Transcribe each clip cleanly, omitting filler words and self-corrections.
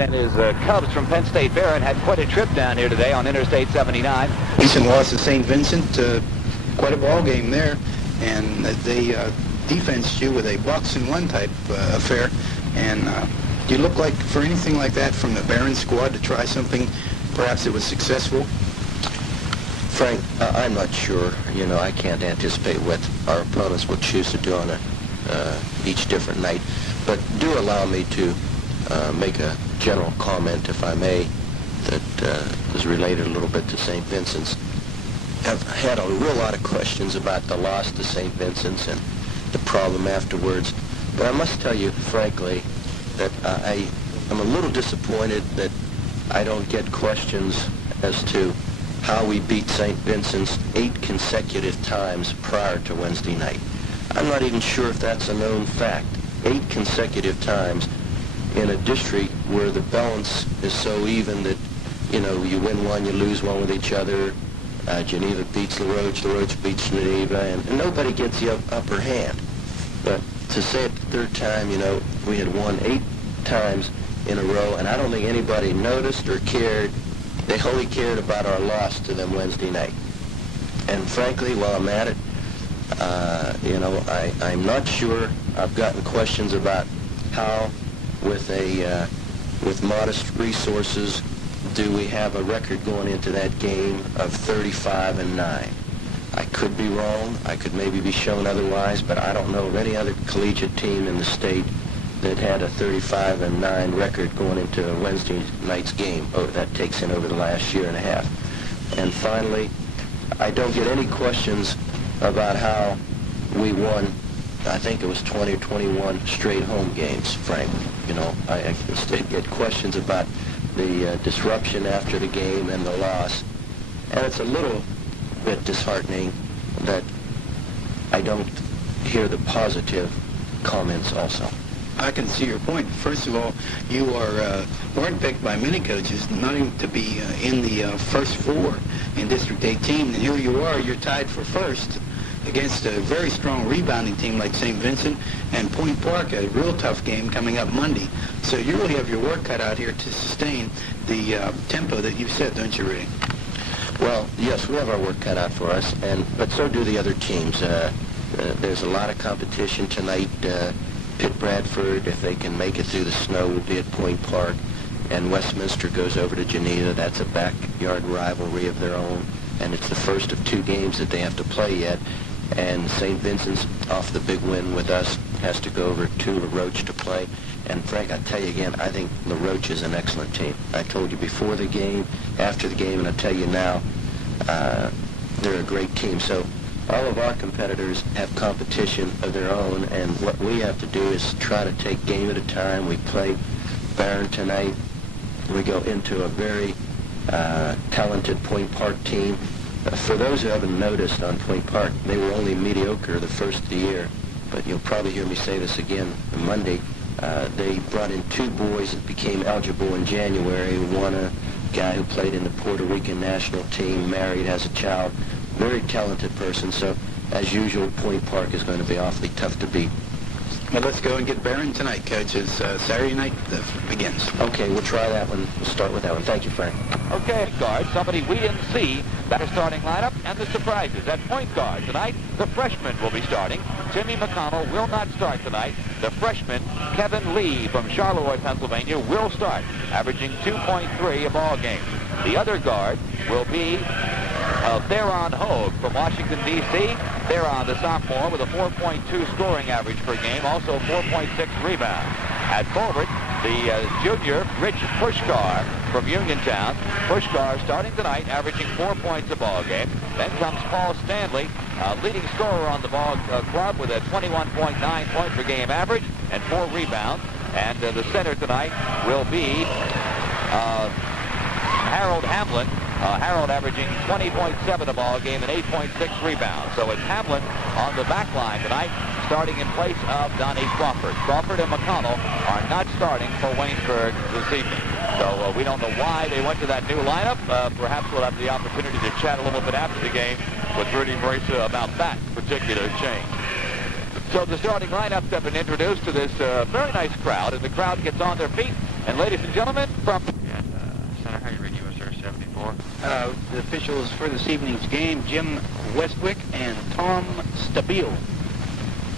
And his Cubs from Penn State Barron had quite a trip down here today on Interstate 79. Easton lost to St. Vincent, quite a ball game there, and they defensed you with a box and one type affair. And do you look like for anything like that from the Barron squad to try something? Perhaps it was successful. Frank, I'm not sure. You know, I can't anticipate what our opponents will choose to do on each different night. But do allow me to make a general comment, if I may, that is related a little bit to St. Vincent's. I've had a real lot of questions about the loss to St. Vincent's and the problem afterwards. But I must tell you, frankly, that I am a little disappointed that I don't get questions as to how we beat St. Vincent's 8 consecutive times prior to Wednesday night. I'm not even sure if that's a known fact. 8 consecutive times in a district where the balance is so even that, you know, you win one, you lose one with each other. Geneva beats LaRoche beats Geneva, and nobody gets the upper hand. But to say it the third time, you know, we had won 8 times in a row, and I don't think anybody noticed or cared. They wholly cared about our loss to them Wednesday night. And frankly, while I'm at it, you know, I'm not sure. I've gotten questions about how, with modest resources, do we have a record going into that game of 35-9. I could be wrong. I could maybe be shown otherwise, but I don't know of any other collegiate team in the state that had a 35-9 record going into Wednesday night's game. Oh, that takes in over the last year and a half. And finally, I don't get any questions about how we won, I think it was 20 or 21 straight home games, Frank. You know, I instead get questions about the disruption after the game and the loss. And it's a little bit disheartening that I don't hear the positive comments also. I can see your point. First of all, you weren't picked by many coaches, not even to be in the first 4 in District 18, and here you are, you're tied for first against a very strong rebounding team like St. Vincent and Point Park, a real tough game coming up Monday. So you really have your work cut out here to sustain the tempo that you've set, don't you, Ray? Well, yes, we have our work cut out for us, but so do the other teams. There's a lot of competition tonight. Pitt Bradford, if they can make it through the snow, will be at Point Park, and Westminster goes over to Geneva. That's a backyard rivalry of their own, and it's the first of 2 games that they have to play yet. And St. Vincent's, off the big win with us, has to go over to LaRoche to play. And Frank, I tell you again, I think LaRoche is an excellent team. I told you before the game, after the game, and I tell you now, they're a great team. So all of our competitors have competition of their own, and what we have to do is try to take game at a time. We play Barron tonight. We go into a very talented Point Park team. For those who haven't noticed on Point Park, they were only mediocre the first of the year, but you'll probably hear me say this again on Monday. They brought in 2 boys that became eligible in January. One, a guy who played in the Puerto Rican national team, married, has a child, very talented person. So, as usual, Point Park is going to be awfully tough to beat. Well, let's go and get Barron tonight, Coach, as Saturday night begins. Okay, we'll try that one. We'll start with that one. Thank you, Frank. Okay, guard, somebody we didn't see. That is starting lineup and the surprises. At point guard tonight, the freshman will be starting. Timmy McConnell will not start tonight. The freshman, Kevin Lee from Charleroi, Pennsylvania, will start, averaging 2.3 a ball game. The other guard will be Theron Hogue from Washington, D.C. Theron, the sophomore, with a 4.2 scoring average per game, also 4.6 rebounds. At forward, the junior, Rich Pushkar from Uniontown. Pushkar starting tonight, averaging 4 points a ball game. Then comes Paul Stanley, leading scorer on the ball club with a 21.9 point per game average and 4 rebounds. And the center tonight will be Harold Hamlin. Harold averaging 20.7 a ball game and 8.6 rebounds. So it's Hamlin on the back line tonight, starting in place of Donnie Crawford. Crawford and McConnell are not starting for Waynesburg this evening. So we don't know why they went to that new lineup. Perhaps we'll have the opportunity to chat a little bit after the game with Rudy Marisa about that particular change. So the starting lineups have been introduced to this very nice crowd, and the crowd gets on their feet And ladies and gentlemen, from Center, how you read USR 74? The officials for this evening's game, Jim Westwick and Tom Stabile.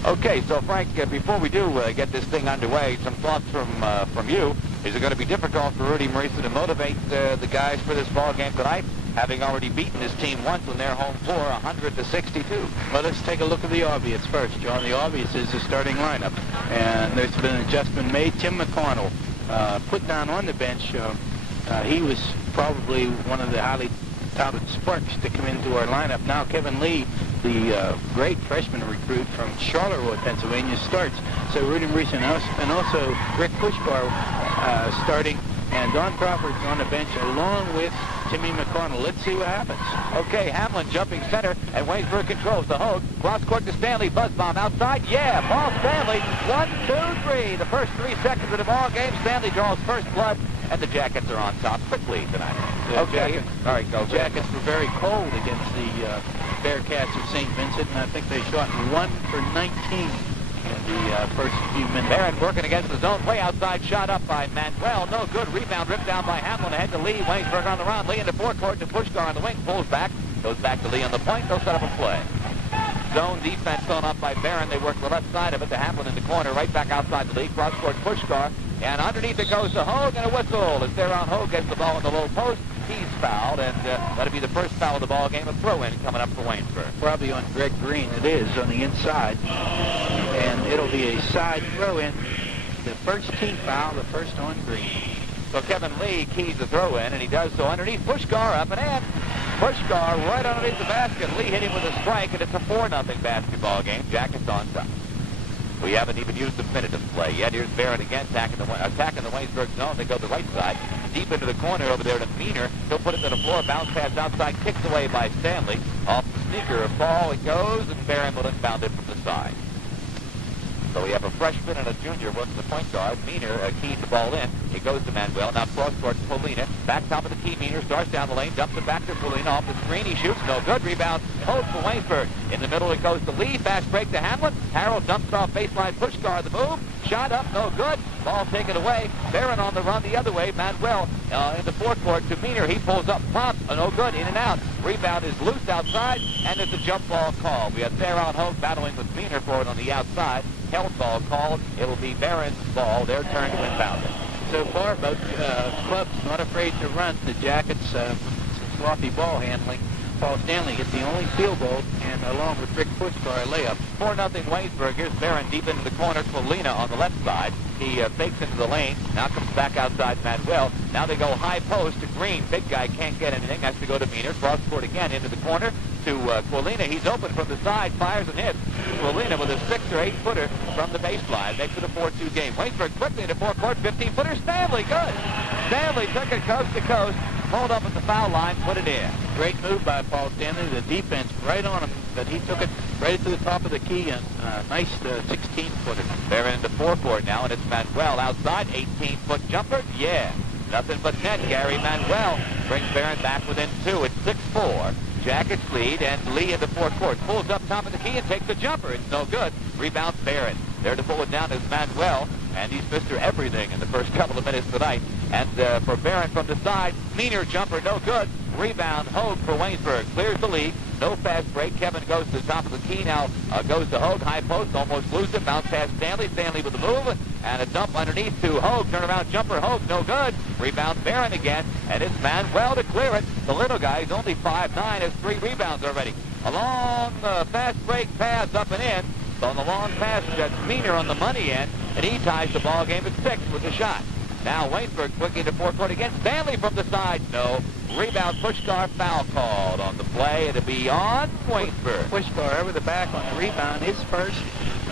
Okay, so Frank, before we do get this thing underway, some thoughts from you. Is it going to be difficult for Rudy Marisa to motivate the guys for this ball game tonight, having already beaten his team once on their home floor, 100-62? Well, let's take a look at the obvious first, John. The obvious is the starting lineup, and there's been an adjustment made. Tim McConnell put down on the bench. He was probably one of the highly touted sparks to come into our lineup. Now Kevin Lee, the great freshman recruit from Charleroi, Pennsylvania, starts. So Rudy Marisa and also Rick Pushkar starting, and Don Crawford's on the bench along with Timmy McConnell. Let's see what happens. Okay, Hamlin jumping center, and Waynesburg controls the Hogue. Cross court to Stanley, buzz bomb outside. Yeah, Paul Stanley, 1, 2, 3. The first 3 seconds of the ball game, Stanley draws first blood, and the Jackets are on top quickly tonight. Okay, all right, go. Jackets were very cold against the Bearcats of St. Vincent, and I think they shot 1 for 19 in the first few minutes. Barron working against the zone, way outside, shot up by Manuel. No good. Rebound ripped down by Hamlin. Ahead to Lee. Waynesburg on the run. Lee into forecourt to Pushkar on the wing. Pulls back. Goes back to Lee on the point. They'll set up a play. Zone defense thrown up by Barron. They work the left side of it to Hamlin in the corner. Right back outside the lead. Cross court Pushkar. And underneath it goes to Hogue, and a whistle. As Theron Hogue gets the ball in the low post, he's fouled, and that'll be the first foul of the ball game. A throw-in coming up for Waynesburg. Probably on Greg Green. It is on the inside, and it'll be a side throw-in. The first team foul, the first on Green. So Kevin Lee keys the throw-in, and he does so underneath Pushkar, up and in. Pushkar right underneath the basket. Lee hit him with a strike, and it's a 4-0 basketball game. Jackets on top. We haven't even used the minute of play yet. Here's Barron again attacking the Waynesburg zone. They go to the right side, deep into the corner over there to Meaner. He'll put it to the floor, bounce pass outside, kicked away by Stanley. Off the sneaker, a ball, it goes, and Barron will inbound it from the side. So we have a freshman and a junior working the point guard. Meaner keys the ball in. It goes to Manuel. Now cross court to Polina. Back top of the key. Meaner starts down the lane. Dumps it back to Polina. Off the screen. He shoots. No good. Rebound. Hogue for Waynesburg. In the middle it goes to Lee. Fast break to Hamlin. Harold dumps it off baseline. Pushkar the move. Shot up. No good. Ball taken away. Barron on the run the other way. Manuel in the forecourt to Meaner. He pulls up. Pops. No good. In and out. Rebound is loose outside. And it's a jump ball call. We have Theron Hogue battling with Meaner for it on the outside. Held ball called. It'll be Barron's ball. Their turn to inbound it. So far, both clubs not afraid to run. The Jackets, some sloppy ball handling. Paul Stanley gets the only field goal, and along with Rick Pushkar, a layup. 4-0 Waynesburg. Here's Barron deep into the corner. Polina on the left side. He fakes into the lane. Now comes back outside Manuel. Now they go high post to Green. Big guy can't get anything. Has to go to Meaner. Cross court again into the corner to Polina. He's open from the side. Fires and hits. Polina with a 6 or 8 footer from the baseline. Makes it a 4-2 game. Waynesburg quickly into forecourt. 15-footer. Stanley. Good. Stanley took it coast to coast. Pulled up at the foul line. Put it in. Great move by Paul Stanley. The defense right on him, but he took it right to the top of the key, and nice 16-footer. They're into forecourt now, and it's Manuel outside. 18-foot jumper. Yeah. Nothing but net. Gary Manuel brings Barron back within 2. It's 6-4. Jackets lead, and Lee into forecourt. Pulls up top of the key and takes the jumper. It's no good. Rebounds Barron. There to pull it down is Manuel, and he's Mr. Everything in the first couple of minutes tonight. And for Barron from the side, Meaner jumper, no good. Rebound, Hogue for Waynesburg. Clears the lead. No fast break. Kevin goes to the top of the key now. Goes to Hogue. High post. Almost lose it. Bounce past Stanley. Stanley with the move. And a dump underneath to Hogue. Turnaround jumper. Hogue. No good. Rebound Barron again. And it's Manuel to clear it. The little guy, he's only 5'9", has 3 rebounds already. A long fast break pass up and in. So on the long pass, that's Meaner on the money end. And he ties the ball game at 6 with a shot. Now Waynesburg quick into forecourt again. Stanley from the side. No. Rebound, Pushkar, foul called on the play. It'll be on Waynesburg. Pushkar over the back on the rebound. His first,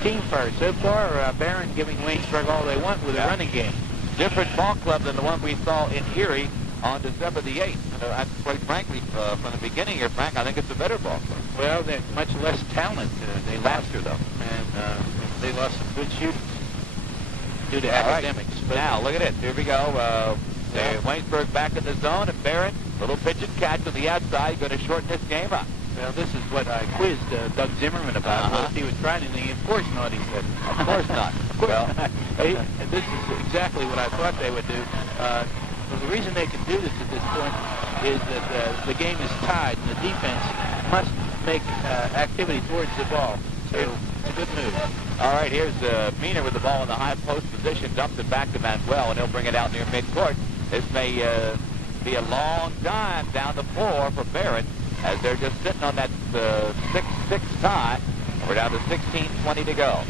team first. So far, Barron giving Waynesburg all they want with a running game. Different ball club than the one we saw in Erie on December the 8th. Quite frankly, from the beginning here, Frank, I think it's a better ball club. Well, they're much less talent. They lost Faster, though. And they lost some good shooters due to academics. Right. Now, look at it. Here we go. Waynesburg back in the zone, and Barron, little pitch and catch on the outside, going to shorten this game up. Well, this is what I quizzed Doug Zimmerman about. If he would try anything, of course not, he said. Of course not. Well, this is exactly what I thought they would do. The reason they can do this at this point is that the game is tied, and the defense must make activity towards the ball. So it's a good move. All right, here's Meaner with the ball in the high post position, dumps it back to Manuel, and he'll bring it out near midcourt. This may be a long time down the floor for Barron, as they're just sitting on that 6-6 tie. We're down to 16:20 to go.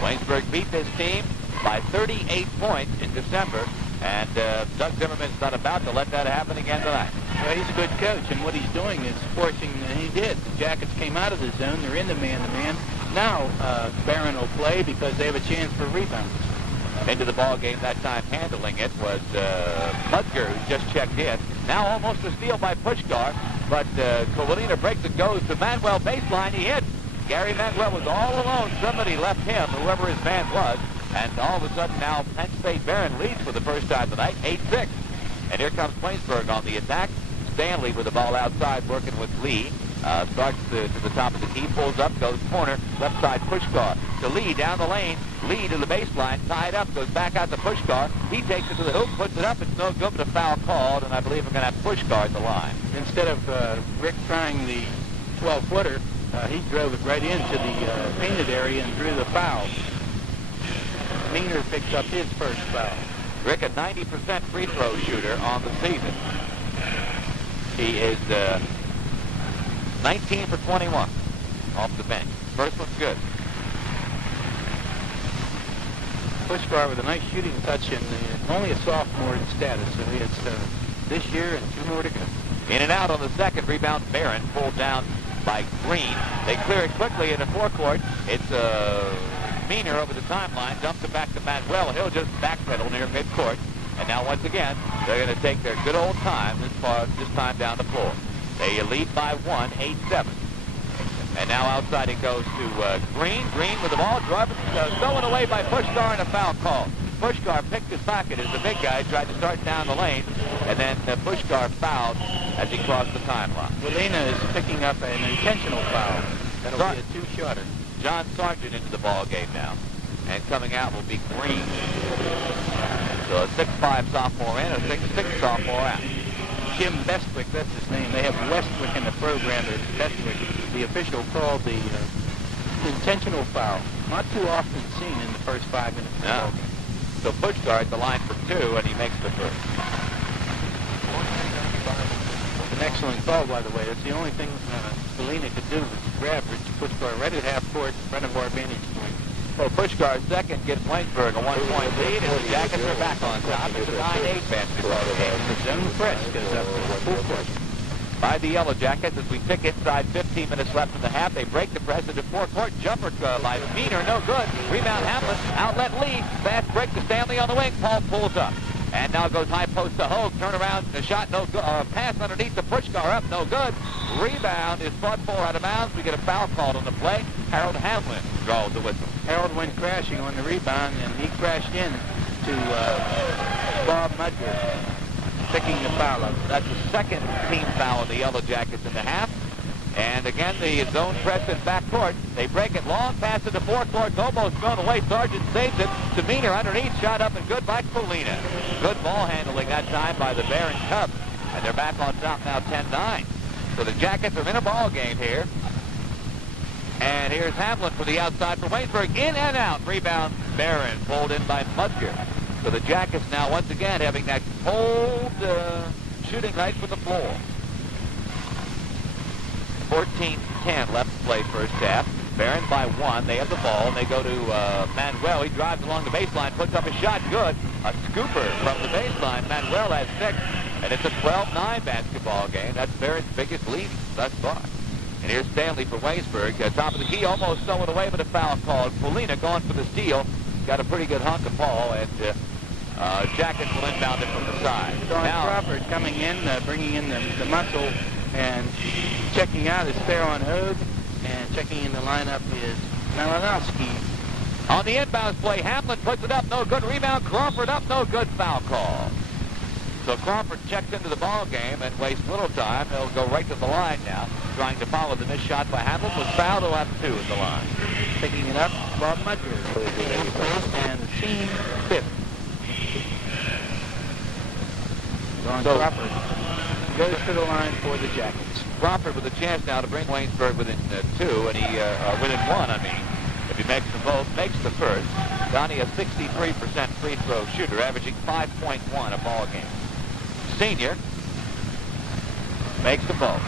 Waynesburg beat this team by 38 points in December, and Doug Zimmerman's not about to let that happen again tonight. Well, he's a good coach, and what he's doing is forcing, and he did. The Jackets came out of the zone. They're in the man-to-man. Now Barron will play because they have a chance for rebounds. Into the ball game that time, handling it was Mudger, who just checked in. Now almost a steal by Pushkar, but Kowalina breaks and goes to Manuel baseline. He hits. Gary Manuel was all alone. Somebody left him, whoever his man was, and all of a sudden now Penn State Barron leads for the first time tonight, 8-6. And here comes Waynesburg on the attack. Stanley with the ball outside, working with Lee. Starts to the top of the key, pulls up, goes corner, left side Pushkar to Lee down the lane. Lee to the baseline, tied up, goes back out to Pushkar. He takes it to the hoop, puts it up. It's no good, but a foul called, and I believe we're going to have Pushkar at the line. Instead of Rick trying the 12-footer, he drove it right into the painted area and drew the foul. Meaner picks up his first foul. Rick, a 90% free throw shooter on the season. He is 19 for 21 off the bench. First one's good. Pushkar with a nice shooting touch, and only a sophomore in status, so he has this year and 2 more to go. In and out on the second rebound. Barron pulled down by Green. They clear it quickly in the forecourt. It's Meaner over the timeline, dumps it back to Manuel, and he'll just backpedal near midcourt. And now once again, they're going to take their good old time this time down the floor. They lead by 1, 8-7. And now outside it goes to Green. Green with the ball, stolen away by Pushkar, and a foul call. Pushkar picked his pocket as the big guy tried to start down the lane, and then Pushkar fouled as he crossed the timeline. Walina is picking up an intentional foul. That'll be a 2-shotter. John Sargent into the ball game now, and coming out will be Green. So a 6'5 sophomore in, a 6'6 sophomore out. Jim Bestwick, that's his name. They have Westwick in the program. There's Bestwick. The official called the intentional foul. Not too often seen in the first 5 minutes. No. So Pushkar at the line for 2, and he makes the first. An excellent call, by the way. That's the only thing Walina could do is grab Rich Pushkar right at half court in front of our vantage point. Well, Pushkar's second gives Waynesburg a 1-point lead, and the Jackets are back on top. It's a 9-8 basketball game. The zone press goes up to full court. By the Yellow Jackets as we tick inside 15 minutes left in the half. They break the press into forecourt. Jumper by Meaner, no good. Rebound Hamlin, outlet Lee. Fast break to Stanley on the wing. Paul pulls up. And now goes high post to Hogue. Turn around, the shot, no good. Pass underneath the Pushkar up, no good. Rebound is fought for out of bounds. We get a foul called on the play. Harold Hamlin draws the whistle. Harold went crashing on the rebound, and he crashed in to Bob Mudger, picking the foul up. That's the second team foul of the Yellow Jackets in the half. And again, the zone press in backcourt. They break it long, pass it to forecourt, almost thrown away. Sargent saves it to Meaner underneath, shot up and good by Colina. Good ball handling that time by the Barron Cubs. And they're back on top now 10-9. So the Jackets are in a ball game here. And here's Hamlin for the outside for Waynesburg. In and out. Rebound Barron, pulled in by Mudger. So the Jackets now once again having that cold shooting night from the floor. 14-10 left to play first half. Barron by 1. They have the ball, and they go to Manuel. He drives along the baseline, puts up a shot. Good. A scooper from the baseline. Manuel has 6, and it's a 12-9 basketball game. That's Barron's biggest lead thus far. And here's Stanley for Waynesburg. Top of the key, almost stolen away, but a foul called. Polina going for the steal. Got a pretty good hunk of ball, and Jackets will inbound it from the side. Don Crawford coming in, bringing in the muscle, and checking out is Theron Hogue, and checking in the lineup is Malinowski. On the inbounds play, Hamlin puts it up, no good. Rebound, Crawford up, no good. Foul call. So Crawford checks into the ball game and wastes little time. He'll go right to the line now, trying to follow the missed shot by Hamlin. Was fouled. He'll have 2 at the line. Picking it up, Bob Mudger. And the team 5th. So Crawford goes to the line for the Jackets. Crawford with a chance now to bring Waynesburg within 2, and he within 1. I mean, if he makes them both, makes the first. Donnie, a 63% free throw shooter, averaging 5.1 a ball game. Senior makes them both.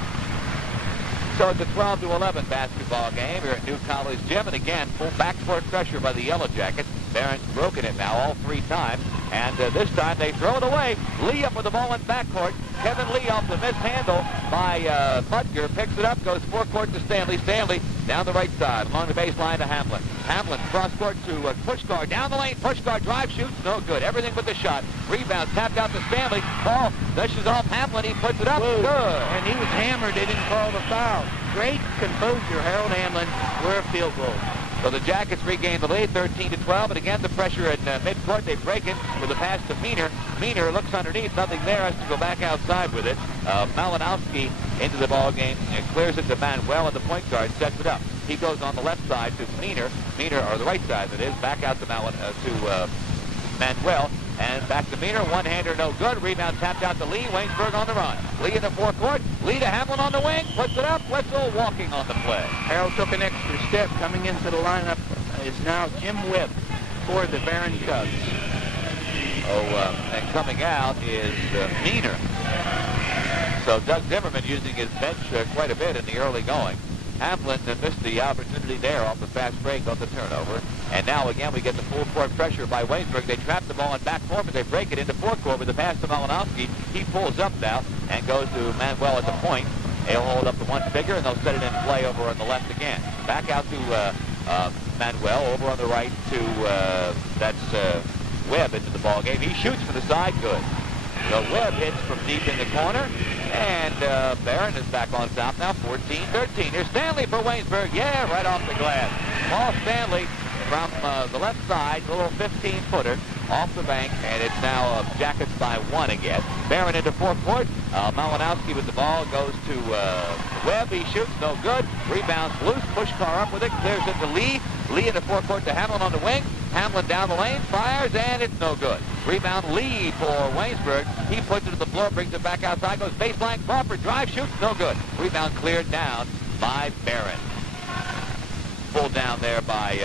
So it's a 12-11 basketball game here at New College Gym, and again, full backcourt pressure by the Yellow Jackets. Barron's broken it now all 3 times, and this time they throw it away. Lee up with the ball in backcourt. Kevin Lee off the mishandle by Mudger, picks it up, goes forecourt to Stanley. Stanley down the right side, along the baseline to Hamlin. Hamlin cross-court to Pushkar, down the lane. Pushkar drive, shoots, no good. Everything but the shot. Rebound, tapped out to Stanley. Ball dishes off Hamlin. He puts it up, good. And he was hammered. They didn't call the foul. Great composure, Harold Hamlin. We're a field goal. So the Jackets regain the lead, 13-12, and again the pressure at midcourt. They break it with a pass to Meaner. Meaner looks underneath, nothing there, has to go back outside with it. Malinowski into the ball game and clears it to Manuel, and the point guard sets it up. He goes on the left side to Meaner, or the right side that is, back out to Manuel, and back to Meaner. One-hander, no good. Rebound tapped out to Lee. Waynesburg on the run. Lee in the forecourt. Lee to Hamlin on the wing. Puts it up. Whistle walking on the play. Harold took an extra step. Coming into the lineup is now Jim Webb for the Barron Cubs. And coming out is Meaner. So Doug Zimmerman using his bench quite a bit in the early going. Hamlin missed the opportunity there off the fast break on the turnover. And now again we get the full court pressure by Waynesburg. They trap the ball in backcourt, but they break it into forecourt with the pass to Malinowski. He pulls up now and goes to Manuel at the point. They'll hold up the one figure and they'll set it in play over on the left again. Back out to Manuel over on the right to Webb into the ball game. He shoots from the side, good. So Webb hits from deep in the corner, and Barron is back on top now, 14-13. Here's Stanley for Waynesburg. Yeah, right off the glass. Paul Stanley from the left side, a little 15-footer off the bank, and it's now Jackets by 1 again. Barron into forecourt. Malinowski with the ball goes to Webb. He shoots, no good. Rebounds loose. Pushkar up with it. Clears it to Lee. Lee into forecourt to Hamlin on the wing. Hamlin down the lane, fires, and it's no good. Rebound Lee for Waynesburg. He puts it to the floor, brings it back outside, goes baseline. Crawford drive, shoots, no good. Rebound cleared down by Barron. Pulled down there by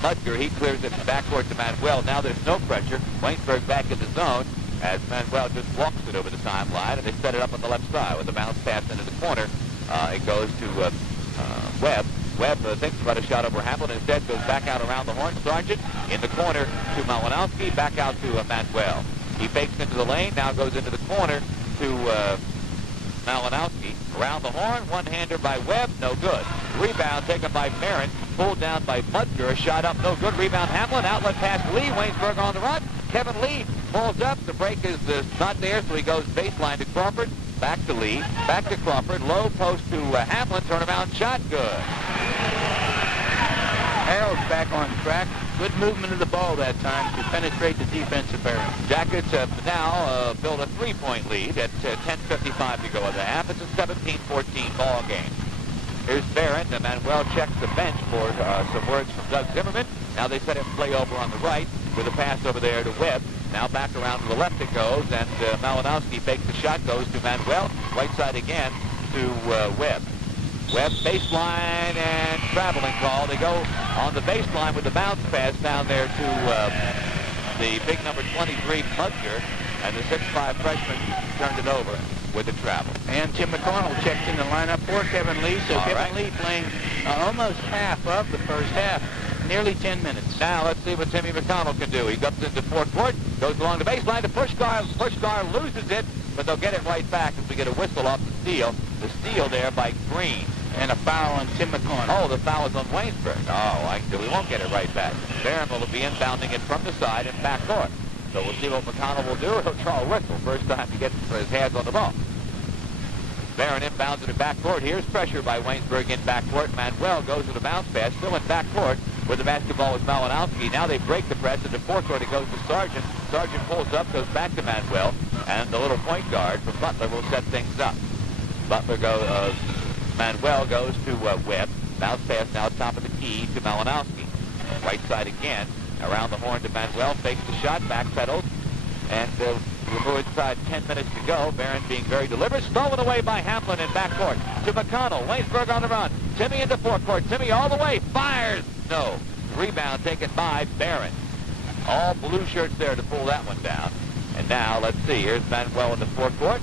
Mudger. He clears it backcourt to Manuel. Now there's no pressure. Waynesburg back in the zone as Manuel just walks it over the timeline, and they set it up on the left side with a bounce pass into the corner. It goes to Webb. Webb thinks about a shot over Hamlin. Instead goes back out around the horn. Sargent in the corner to Malinowski. Back out to Manuel. He fakes into the lane. Now goes into the corner to Malinowski. Around the horn. One-hander by Webb. No good. Rebound taken by Barron. Pulled down by Mudger. A shot up. No good. Rebound Hamlin. Outlet pass Lee. Waynesburg on the run. Kevin Lee pulls up. The break is not there, so he goes baseline to Crawford. Back to Lee. Back to Crawford. Low post to Hamlin. Turnabout shot. Good. Harold's back on track. Good movement of the ball that time to penetrate the defensive Barron. Jackets now build a 3-point lead at 10:55 to go in the half. It's a 17-14 ball game. Here's Barron. And Manuel checks the bench for some words from Doug Zimmerman. Now they set him play over on the right with a pass over there to Webb. Now back around to the left it goes, and Malinowski fakes the shot, goes to Manuel. Right side again to Webb. Webb baseline and traveling call. They go on the baseline with the bounce pass down there to the big number 23 Mudger, and the 6'5 freshman turned it over with the travel. And Tim McConnell checked in the lineup for Kevin Lee, so Kevin Lee playing almost half of the first half. Nearly 10 minutes. Now let's see what Timmy McConnell can do. He comes into forecourt, goes along the baseline to Pushkar. Pushkar loses it, but they'll get it right back as we get a whistle off the steal. The steal there by Green. And a foul on Tim McConnell. Oh, the foul is on Waynesburg. Oh, we won't get it right back. Barron will be inbounding it from the side and backcourt. So we'll see what McConnell will do. He'll draw a whistle. First time he gets his hands on the ball. Barron inbounds it in backcourt. Here's pressure by Waynesburg in backcourt. Manuel goes to the bounce pass, still in backcourt with the basketball with Malinowski. Now they break the press into forecourt. It goes to Sargent. Sargent pulls up, goes back to Manuel, and a point guard for Butler will set things up. Manuel goes to Webb. Bounce pass now top of the key to Malinowski. Right side again. Around the horn to Manuel. Fakes the shot. Backpedals. And we're inside 10 minutes to go. Barron being very deliberate. Stolen away by Hamlin in backcourt. To McConnell. Waynesburg on the run. Timmy into forecourt. Timmy all the way. Fires. No. Rebound taken by Barron. All blue shirts there to pull that one down. And now, let's see. Here's Manuel in the forecourt.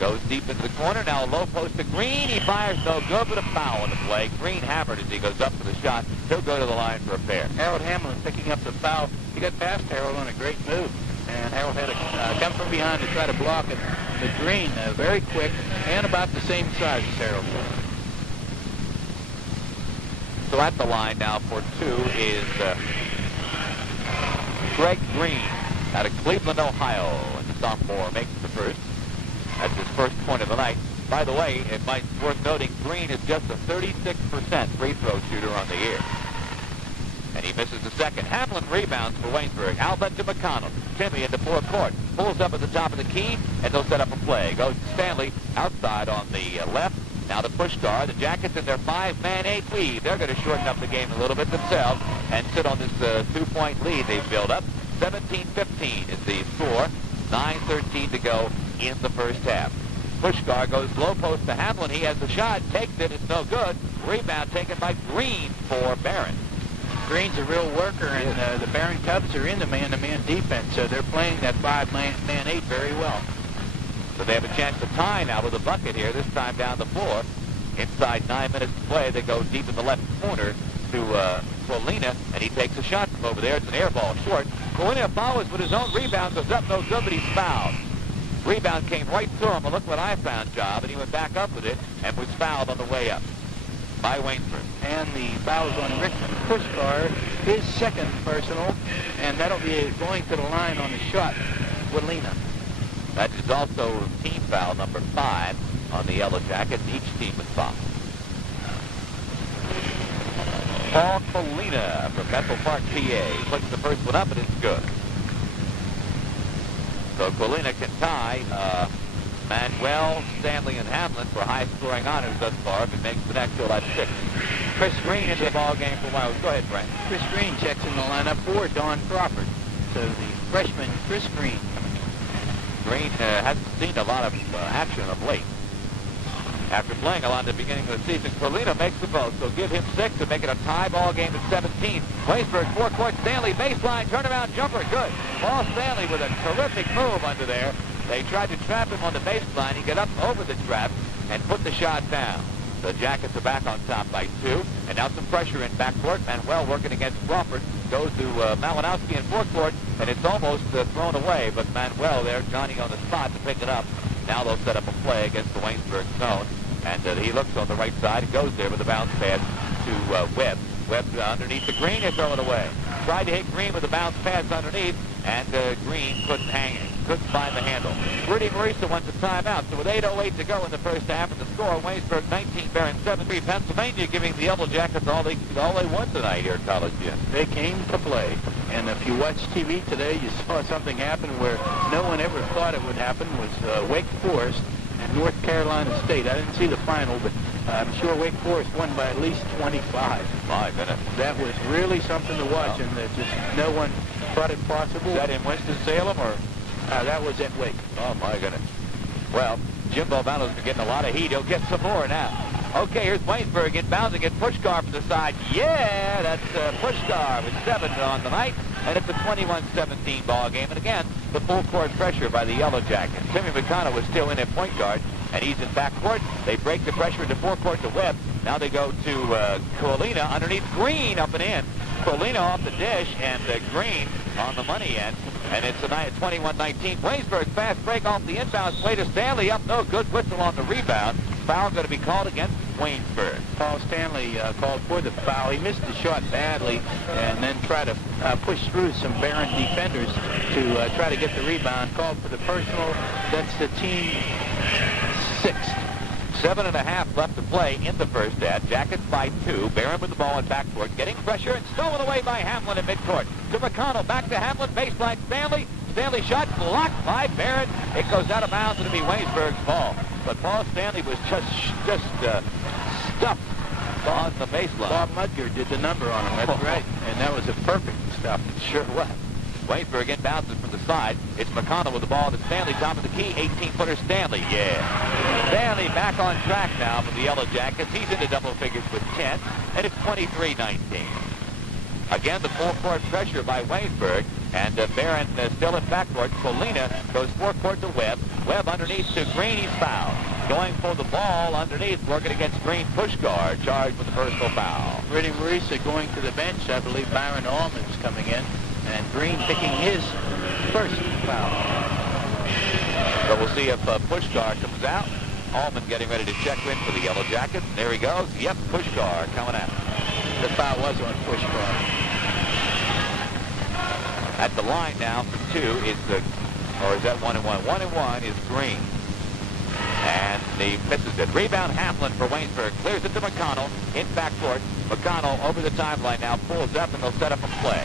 Goes deep into the corner. Now a low post to Green. He fires no good, but a foul in the play. Green hammered as he goes up for the shot. He'll go to the line for a pair. Harold Hamlin picking up the foul. He got past Harold on a great move. And Harold had to come from behind to try to block it. But Green, very quick and about the same size as Harold. So at the line now for two is Greg Green out of Cleveland, Ohio. And the sophomore makes the first. That's his first point of the night. By the way, it might be worth noting, Green is just a 36% free throw shooter on the year. And he misses the second. Hamlin rebounds for Waynesburg. Outlet to McConnell. Timmy into forecourt. Pulls up at the top of the key, and they'll set up a play. Goes to Stanley outside on the left. Now the push guard. The Jackets in their 5-man 8 lead. They're going to shorten up the game a little bit themselves and sit on this 2-point lead they've built up. 17-15 is the score. 9:13 to go in the first half. Push guard goes low post to Hamlin. He has the shot. Takes it. It's no good. Rebound taken by Green for Barron. Green's a real worker, and the Barron Cubs are in the man-to-man defense, so they're playing that 5-man 8 very well. So they have a chance to tie now with a bucket here, this time down the floor. Inside 9 minutes to play, they go deep in the left corner to Colina, and he takes a shot from over there. It's an air ball short. Colina follows with his own rebound, goes up, no good, but he's fouled. Rebound came right through him, a look what I found job, and he went back up with it and was fouled on the way up by Waynesburg. And the foul's on Rick Pushkar, his second personal, and that'll be going to the line on the shot, Colina. That is also team foul number 5 on the Yellow Jackets. Each team was fouled. Paul Colina from Bethel Park, PA. Puts the first one up, and it's good. So Colina can tie Manuel, Stanley, and Hamlin for high-scoring honors thus far. If it makes the next, he'll have 6. Chris Green into the ball game for Wild. Go ahead, Frank. Chris Green checks in the lineup for Don Crawford. So the freshman, Chris Green. Green hasn't seen a lot of action of late. After playing a lot at the beginning of the season, Colina makes the vote, so give him 6 to make it a tie ball game at 17. Waynesburg, forecourt, Stanley, baseline, turnaround jumper, good. Paul Stanley with a terrific move under there. They tried to trap him on the baseline. He got up over the trap and put the shot down. The Jackets are back on top by 2, and now some pressure in backcourt. Manuel working against Crawford. Goes to Malinowski in forecourt, and it's almost thrown away, but Manuel there, Johnny on the spot to pick it up. Now they'll set up a play against the Waynesburg zone, and he looks on the right side and goes there with a bounce pass to Webb. Webb underneath the Green, they throw it away. Tried to hit Green with a bounce pass underneath, and Green couldn't hang it. Couldn't find the handle. Rudy Marisa wants a timeout. So with 8:08 to go in the first half, and the score, Waynesburg 19, Barron 7. Pennsylvania giving the Yellow Jackets all they want tonight here at College Gym. They came to play. And if you watch TV today, you saw something happen where no one ever thought it would happen. Was Wake Forest and North Carolina State. I didn't see the final, but I'm sure Wake Forest won by at least 25. My goodness. That was really something to watch, and just no one thought it possible. Is that in Winston-Salem, or? That was at Wake. Oh, my goodness. Well, Jim Bovano's been getting a lot of heat. He'll get some more now. Okay, here's Waynesburg inbounding it. Pushkar from the side. Yeah, that's Pushkar with 7 on the night. And it's a 21-17 ball game. And again, the full court pressure by the Yellow Jackets. Timmy McConnell was still in at point guard, and he's in backcourt. They break the pressure into forecourt to Webb. Now they go to Colina underneath Green up and in. Colina off the dish, and Green on the money end. And it's a 21-19. Waynesburg fast break off the inbound play to Stanley. Up no good. Whistle on the rebound. Foul going to be called against Waynesburg. Paul Stanley called for the foul. He missed the shot badly and then tried to push through some Barron defenders to try to get the rebound. Called for the personal. That's the team 6th. 7.5 left to play in the first half. Jackets by 2. Barron with the ball in backcourt. Getting pressure and stolen away by Hamlin in midcourt. To McConnell. Back to Hamlin. Baseline Stanley. Stanley shot blocked by Barrett. It goes out of bounds, and it'll be Waynesburg's ball. But Paul Stanley was just stuffed on the baseline. Bob Mudger did the number on him. That's right. And that was a perfect stuff. It sure was. Waynesburg inbounds it from the side. It's McConnell with the ball to Stanley, top of the key. 18-footer Stanley. Yeah. Stanley back on track now for the Yellow Jackets. He's into double figures with 10, and it's 23-19. Again, the full-court pressure by Waynesburg, and Barron still in backcourt. Colina goes forecourt to Webb. Webb underneath to Green. He's fouled. Going for the ball underneath, working against Green. Push guard, charged with the personal foul. Rudy Marisa going to the bench. I believe Byron Allman is coming in, and Green picking his first foul. So we'll see if push guard comes out. Allman getting ready to check in for the Yellow Jackets. There he goes. Yep, push guard coming out. The foul was on push guard. At the line now for two is or is that 1-1? 1-1 is Green. And he misses it. Rebound Hamlin for Waynesburg. Clears it to McConnell in backcourt. McConnell over the timeline now, pulls up, and they'll set up a play.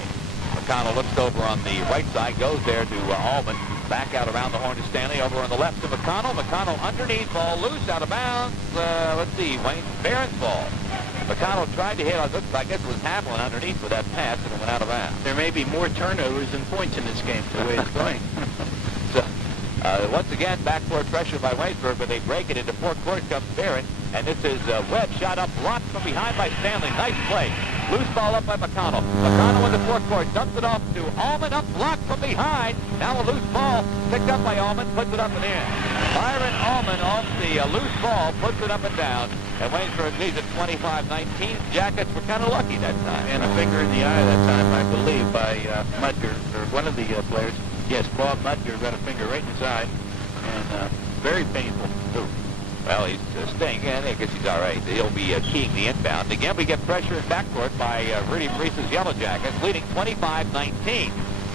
McConnell looks over on the right side, goes there to Allman. Back out around the horn to Stanley. Over on the left to McConnell. McConnell underneath, ball loose, out of bounds. Let's see, Barron's ball. McConnell tried to hit, I guess it was Hamlin underneath for that pass, and it went out of bounds. There may be more turnovers than points in this game, the way it's going. So, once again, backcourt pressure by Waynesburg, but they break it into forecourt comes Barron, and this is Webb shot up, blocked from behind by Stanley. Nice play. Loose ball up by McConnell. McConnell in the forecourt, dumps it off to Allman, up blocked from behind. Now a loose ball picked up by Allman, puts it up and in. Byron Allman off the loose ball, puts it up and down. And Waynesburg leads at 25-19. Jackets were kind of lucky that time. And a finger in the eye that time, I believe, by Mudger, or one of the players. Yes, Bob Mudger got a finger right in his eye, and very painful. Ooh. Well, he's staying in. I guess he's all right. He'll be keying the inbound. Again, we get pressure in backcourt by Rudy Marisa's Yellow Jackets, leading 25-19.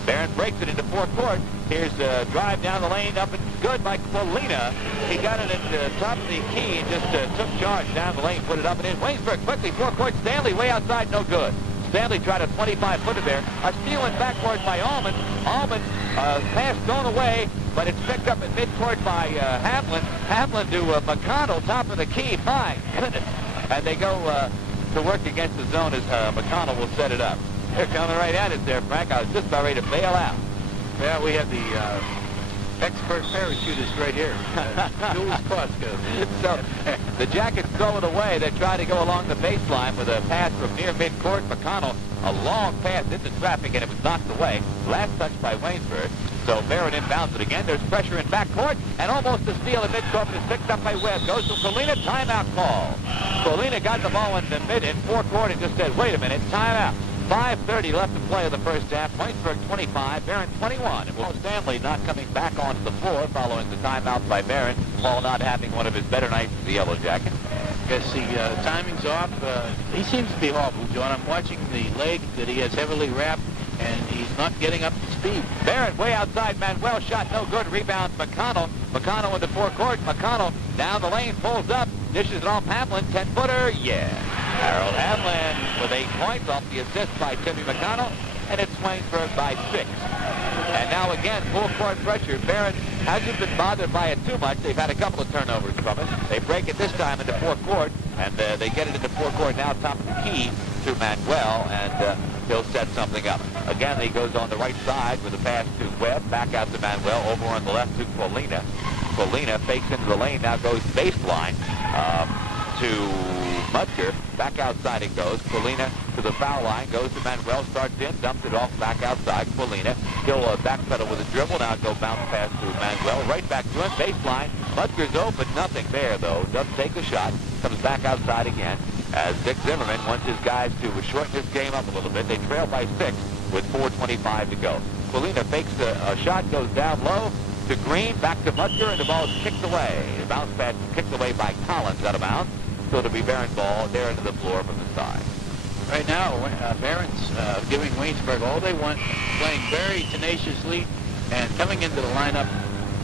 Barron breaks it into forecourt. Here's a drive down the lane, up and good by Colina. He got it at the top of the key and just took charge down the lane, put it up and in. Waynesburg quickly, forecourt. Stanley way outside, no good. Stanley tried a 25-footer there. A steal in backcourt by Allman. Allman pass thrown away, but it's picked up at midcourt by Hamlin. Hamlin to McConnell, top of the key. My goodness. And they go to work against the zone as McConnell will set it up. They're coming right at it there, Frank. I was just about ready to bail out. Yeah, we have the expert parachutist right here, Jules Costco. So the Jackets throw it away. They try to go along the baseline with a pass from near midcourt. McConnell, a long pass into traffic, and it was knocked away. Last touch by Waynesburg. So Barron inbounds it again. There's pressure in backcourt, and almost a steal in midcourt, but it's picked up by Webb. Goes to Colina, timeout call. Colina got the ball in the forecourt and just said, wait a minute, timeout. 5:30 left to play of the first half. Waynesburg 25, Barron 21. And Paul Stanley not coming back onto the floor following the timeout by Barron. Paul not having one of his better nights as the Yellow Jacket. Guess the timing's off. He seems to be awful, John. I'm watching the leg that he has heavily wrapped, and he's not getting up to speed. Barron way outside. Manuel shot no good. Rebound McConnell. McConnell in the forecourt. McConnell down the lane, pulls up, dishes it off Hamlin. 10-footer, yeah. Harold Hamlin with 8 points off the assist by Timmy McConnell, and it's Waynesburg by 6. And now again, full court pressure. Barron hasn't been bothered by it too much. They've had a couple of turnovers from it. They break it this time into forecourt, and they get it into forecourt now, top of the key to Manuel, and he'll set something up. Again, he goes on the right side with a pass to Webb, back out to Manuel, over on the left to Colina. Colina fakes into the lane, now goes baseline to Mudger. Back outside it goes. Colina to the foul line, goes to Manuel, starts in, dumps it off back outside. Colina, he'll backpedal with a dribble, now go bounce pass to Manuel, right back to him, baseline. Mudger's open, nothing there though, doesn't take a shot, comes back outside again, as Dick Zimmerman wants his guys to shorten this game up a little bit. They trail by 6 with 4:25 to go. Colina fakes a shot, goes down low to Green, back to Mudger, and the ball is kicked away. The bounce pass kicked away by Collins out of bounds. So it'll be Barron's ball there into the floor from the side. Right now, Barron's giving Waynesburg all they want, playing very tenaciously, and coming into the lineup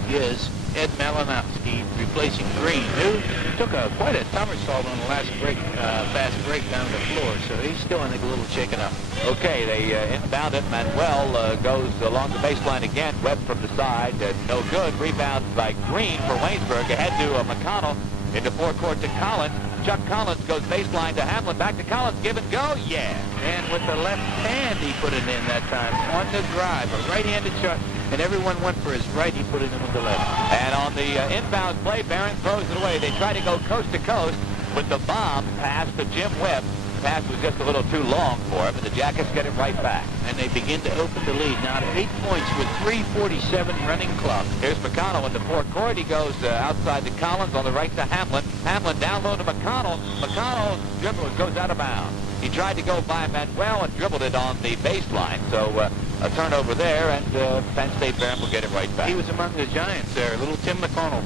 is Ed Malinowski, replacing Green, who took quite a somersault on the last break, fast break down the floor. So he's still, I think, a little shaken up. Okay, they inbound it. Manuel goes along the baseline again. Webb from the side, no good. Rebound by Green for Waynesburg. Ahead to McConnell. Into forecourt to Collins. Chuck Collins goes baseline to Hamlin. Back to Collins. Give and go. Yeah. And with the left hand, he put it in that time on the drive. A right-handed shot. And everyone went for his right. He put it in with the left. And on the inbound play, Barron throws it away. They try to go coast to coast with the bomb pass to Jim Webb. The pass was just a little too long for him, and the Jackets get it right back. And they begin to open the lead. Now to 8 points with 3:47 running clock. Here's McConnell in the forecourt. He goes outside to Collins, on the right to Hamlin. Hamlin down low to McConnell. McConnell's dribble goes out of bounds. He tried to go by Manuel and dribbled it on the baseline. So a turnover there, and Penn State Barron will get it right back. He was among the Giants there. Little Tim McConnell,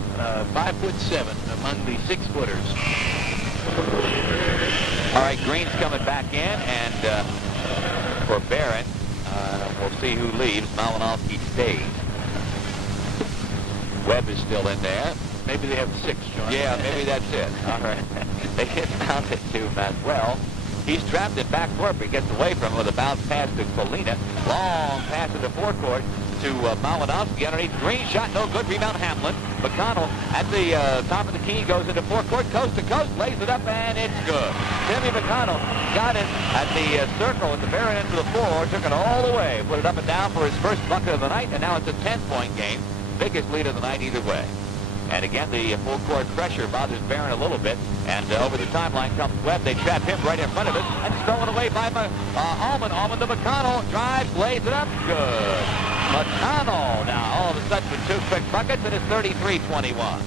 5'7", among the 6-footers. All right, Green's coming back in, and for Barron, we'll see who leaves. Malinowski stays. Webb is still in there. Maybe they have 6, John. Yeah, maybe that's it. All right. They inbound it to Manuel. He's trapped in backcourt, but he gets away from him with a bounce pass to Colina. Long pass to the forecourt to Malinowski underneath. Green shot, no good. Rebound Hamlin. McConnell at the top of the key goes into forecourt, coast to coast, lays it up, and it's good. Timmy McConnell got it at the circle at the very end of the floor, took it all the way, put it up and down for his first bucket of the night, and now it's a 10-point game. Biggest lead of the night either way. And again, the full court pressure bothers Barron a little bit. And over the timeline comes Webb. They trap him right in front of it. And stolen away by Allman. Allman to McConnell. Drives, lays it up. Good. McConnell now all of a sudden with 2 quick buckets, and it's 33-21.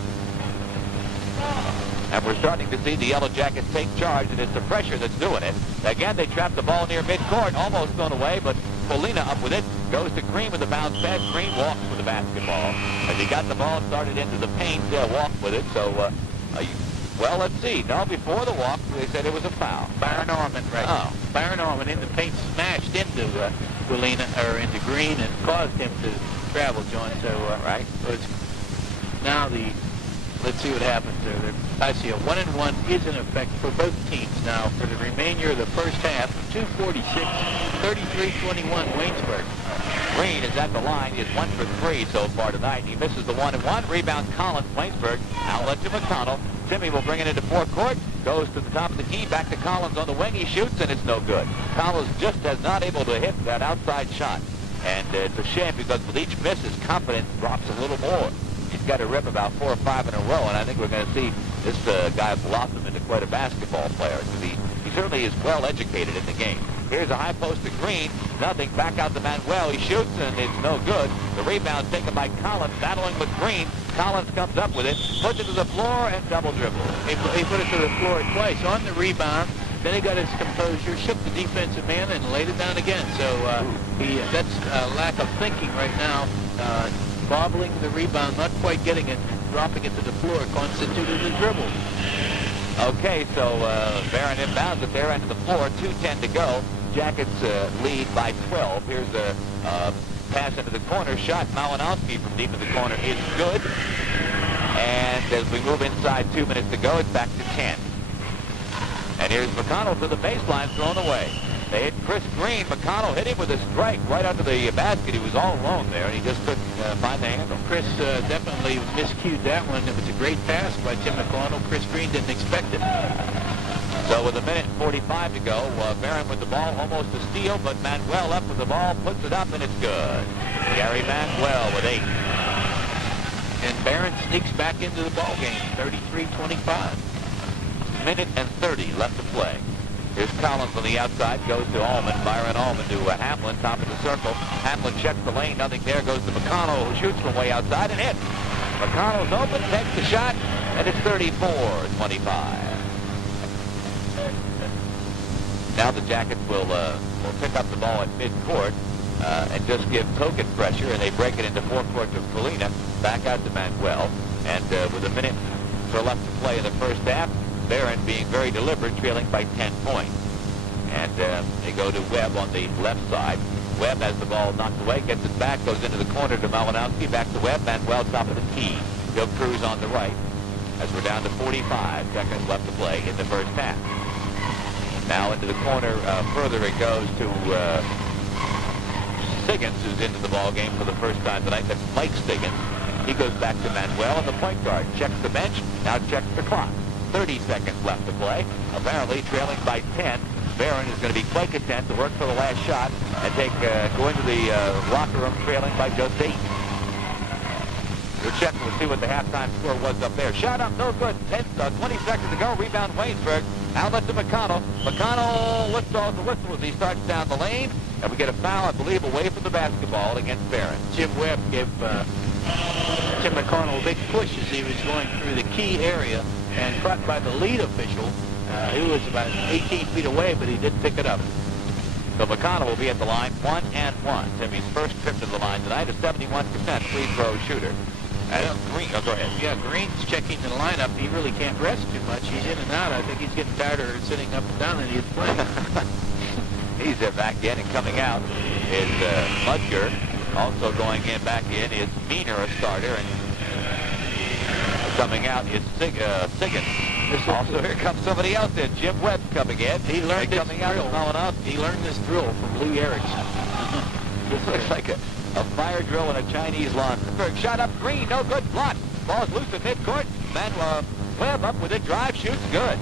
And we're starting to see the Yellow Jackets take charge, and it's the pressure that's doing it. Again, they trap the ball near midcourt. Almost thrown away, but Polina up with it. Goes to Green with the bounce pass. Green walks with the basketball. As he got the ball, started into the paint, walked with it. So, well, let's see. No, before the walk, they said it was a foul. Byron Allman, right. Oh. Byron Allman in the paint smashed into Polina, or into Green, and caused him to travel, John. So, right. So it's now let's see what happens there. I see a 1-and-1 is in effect for both teams now for the remainder of the first half. 2:46, 33-21 Waynesburg. Green is at the line. He's 1 for 3 so far tonight. He misses the 1-and-1. Rebound Collins, Waynesburg. Outlet to McConnell. Timmy will bring it into forecourt. Goes to the top of the key. Back to Collins on the wing. He shoots, and it's no good. Collins just has not able to hit that outside shot. And it's a shame because with each miss, his confidence drops a little more. He's got to rip about 4 or 5 in a row, and I think we're going to see this guy blossom into quite a basketball player because he certainly is well educated in the game. Here's a high post to Green. Nothing. Back out to Manuel. He shoots, and it's no good. The rebound taken by Collins, battling with Green. Collins comes up with it, puts it to the floor, and double dribble. He put it to the floor twice on the rebound. Then he got his composure, shook the defensive man, and laid it down again. So that's a lack of thinking right now. Bobbling the rebound, not quite getting it, dropping it to the floor, constituted a dribble. Okay, so Barron inbounds at their end of the floor, 2:10 to go. Jackets lead by 12. Here's a pass into the corner. Shot Malinowski from deep in the corner is good. And as we move inside, 2 minutes to go, it's back to 10. And here's McConnell to the baseline, thrown away. They hit Chris Green. McConnell hit him with a strike right under the basket. He was all alone there, and he just couldn't find the handle. Chris definitely miscued that one. It was a great pass by Tim McConnell. Chris Green didn't expect it. So with 1:45 to go, Barron with the ball, almost a steal, but Manuel up with the ball, puts it up, and it's good. Gary Manuel with 8. And Barron sneaks back into the ball game, 33-25. 1:30 left to play. Here's Collins on the outside, goes to Allman. Byron Allman to Hamlin, top of the circle. Hamlin checks the lane, nothing there. Goes to McConnell, who shoots from way outside and hits. McConnell's open, takes the shot, and it's 34-25. Now the Jackets will pick up the ball at midcourt and just give token pressure, and they break it into forecourt to Polina, back out to Manuel. And with 1 minute left to play in the first half, Barron being very deliberate, trailing by 10 points. And they go to Webb on the left side. Webb has the ball knocked away, gets it back, goes into the corner to Malinowski, back to Webb. Manuel top of the key. He'll cruise on the right as we're down to 45 seconds left to play in the first half. Now into the corner, further it goes to Stiggins, who's into the ball game for the first time tonight. That's Mike Stiggins. He goes back to Manuel, and the point guard checks the bench, now checks the clock. 30 seconds left to play. Apparently trailing by 10. Barron is going to be quite content to work for the last shot and go into the locker room trailing by just 8. We'll check and we'll see what the halftime score was up there. Shot up, no good. 20 seconds to go. Rebound Waynesburg. Outlet to McConnell. McConnell lifts off the whistle as he starts down the lane. And we get a foul, I believe, away from the basketball against Barron. Jim Webb gave Tim McConnell a big push as he was going through the key area and caught by the lead official, who was about 18 feet away, but he did pick it up. So McConnell will be at the line 1-1. Timmy's first trip to the line tonight, a 71% free throw shooter. And Green, go ahead. Yeah, Green's checking the lineup. He really can't rest too much. He's in and out. I think he's getting tired of sitting up and down than he's playing. He's back in and coming out is Mudger. Also going in, back in is Meaner, a starter, and coming out is Siggins. Also, here comes somebody else in. Jim Webb's coming in. He learned this coming out drill. He learned this drill from Lou Erickson. This looks like a fire drill in a Chinese lawn. Shot up, Green, no good. Blocked. Ball's loose at midcourt. Webb up with it. Drive, shoots, good.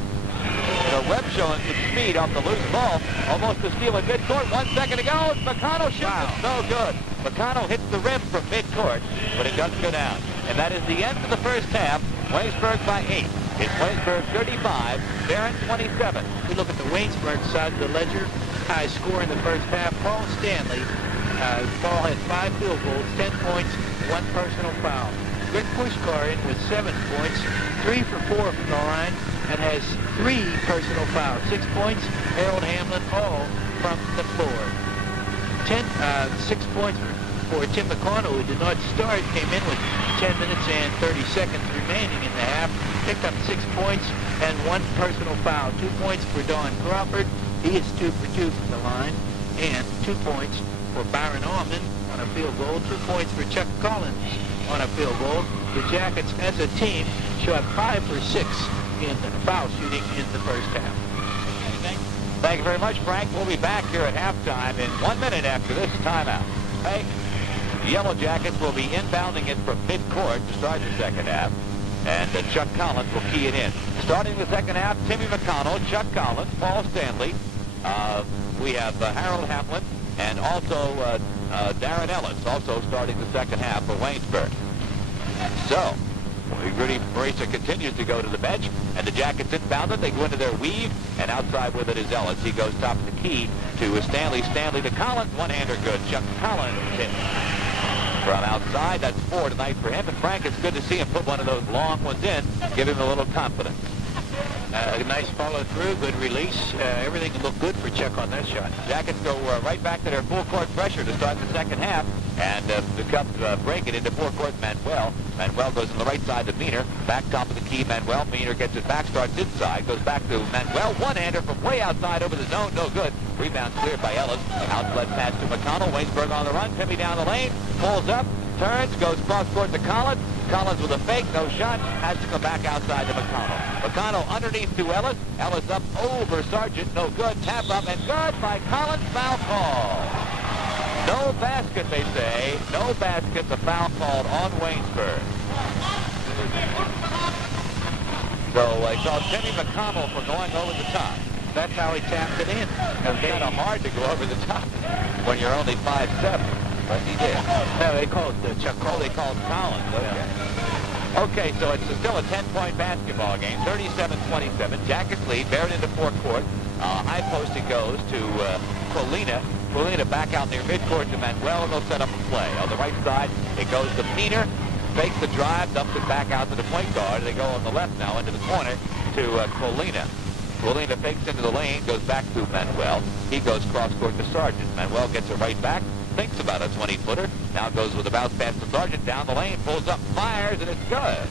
Webb showing some speed off the loose ball. Almost to steal at midcourt. 1 second to go. McConnell shoots it. No good. McConnell hits the rim from midcourt, but it doesn't go down. And that is the end of the first half. Waynesburg by 8. It's Waynesburg 35, Barron 27. We look at the Waynesburg side of the ledger. High score in the first half. Paul Stanley. Paul had 5 field goals, 10 points, 1 personal foul. Rick Pushkar in with 7 points, 3 for 4 from the line, and has 3 personal fouls. 6 points, Harold Hamlin, all from the floor. 6 points for Tim McConnell, who did not start, came in with 10 minutes and 30 seconds remaining in the half, picked up 6 points and 1 personal foul. 2 points for Don Crawford. He is 2 for 2 from the line, and 2 points for Byron Allman on a field goal, 2 points for Chuck Collins on a field goal. The Jackets, as a team, shot 5 for 6 in foul shooting in the first half. Thank you very much, Frank. We'll be back here at halftime in 1 minute after this timeout. Hey, the Yellow Jackets will be inbounding it from midcourt to start the second half, and Chuck Collins will key it in. Starting the second half, Timmy McConnell, Chuck Collins, Paul Stanley. We have Harold Hamlin, and also Darren Ellis, also starting the second half for Waynesburg. So, Rudy Marisa continues to go to the bench, and the Jackets inbound it. They go into their weave, and outside with it is Ellis. He goes top of the key to Stanley. Stanley to Collins. One-hander good. Chuck Collins hit from outside. That's 4 tonight for him. And Frank, it's good to see him put one of those long ones in. Give him a little confidence. Nice follow through, good release. Everything looked good for Chuck on that shot. Jackets go right back to their full court pressure to start the second half, and the Cubs break it into forecourt. Manuel. Manuel goes on the right side to Meaner. Back top of the key, Manuel. Meaner gets it back, starts inside, goes back to Manuel. One-hander from way outside over the zone, no good. Rebound cleared by Ellis. Outlet pass to McConnell. Waynesburg on the run. Timmy down the lane, pulls up, turns, goes cross court to Collins. Collins with a fake, no shot, has to come back outside to McConnell. McConnell underneath to Ellis. Ellis up over Sargent, no good. Tap up and good by Collins. Foul call. No basket, they say. No basket. The foul called on Waynesburg. So I saw Timmy McConnell for going over the top. That's how he tapped it in. It's kind of hard to go over the top when you're only 5'7". But he did. No, they called Chuck Collins. They called Collins. Okay. Yeah. Okay, so it's still a 10-point basketball game. 37-27. Jackets lead. Barron into forecourt. High post it goes to Colina. Colina back out near midcourt to Manuel, and they'll set up a play. On the right side, it goes to Meaner. Fakes the drive, dumps it back out to the point guard. They go on the left now into the corner to Colina. Colina fakes into the lane, goes back to Manuel. He goes cross court to Sargent. Manuel gets it right back. Thinks about a 20-footer. Now goes with a bounce pass to Sargent. Down the lane, pulls up, fires, and it's good.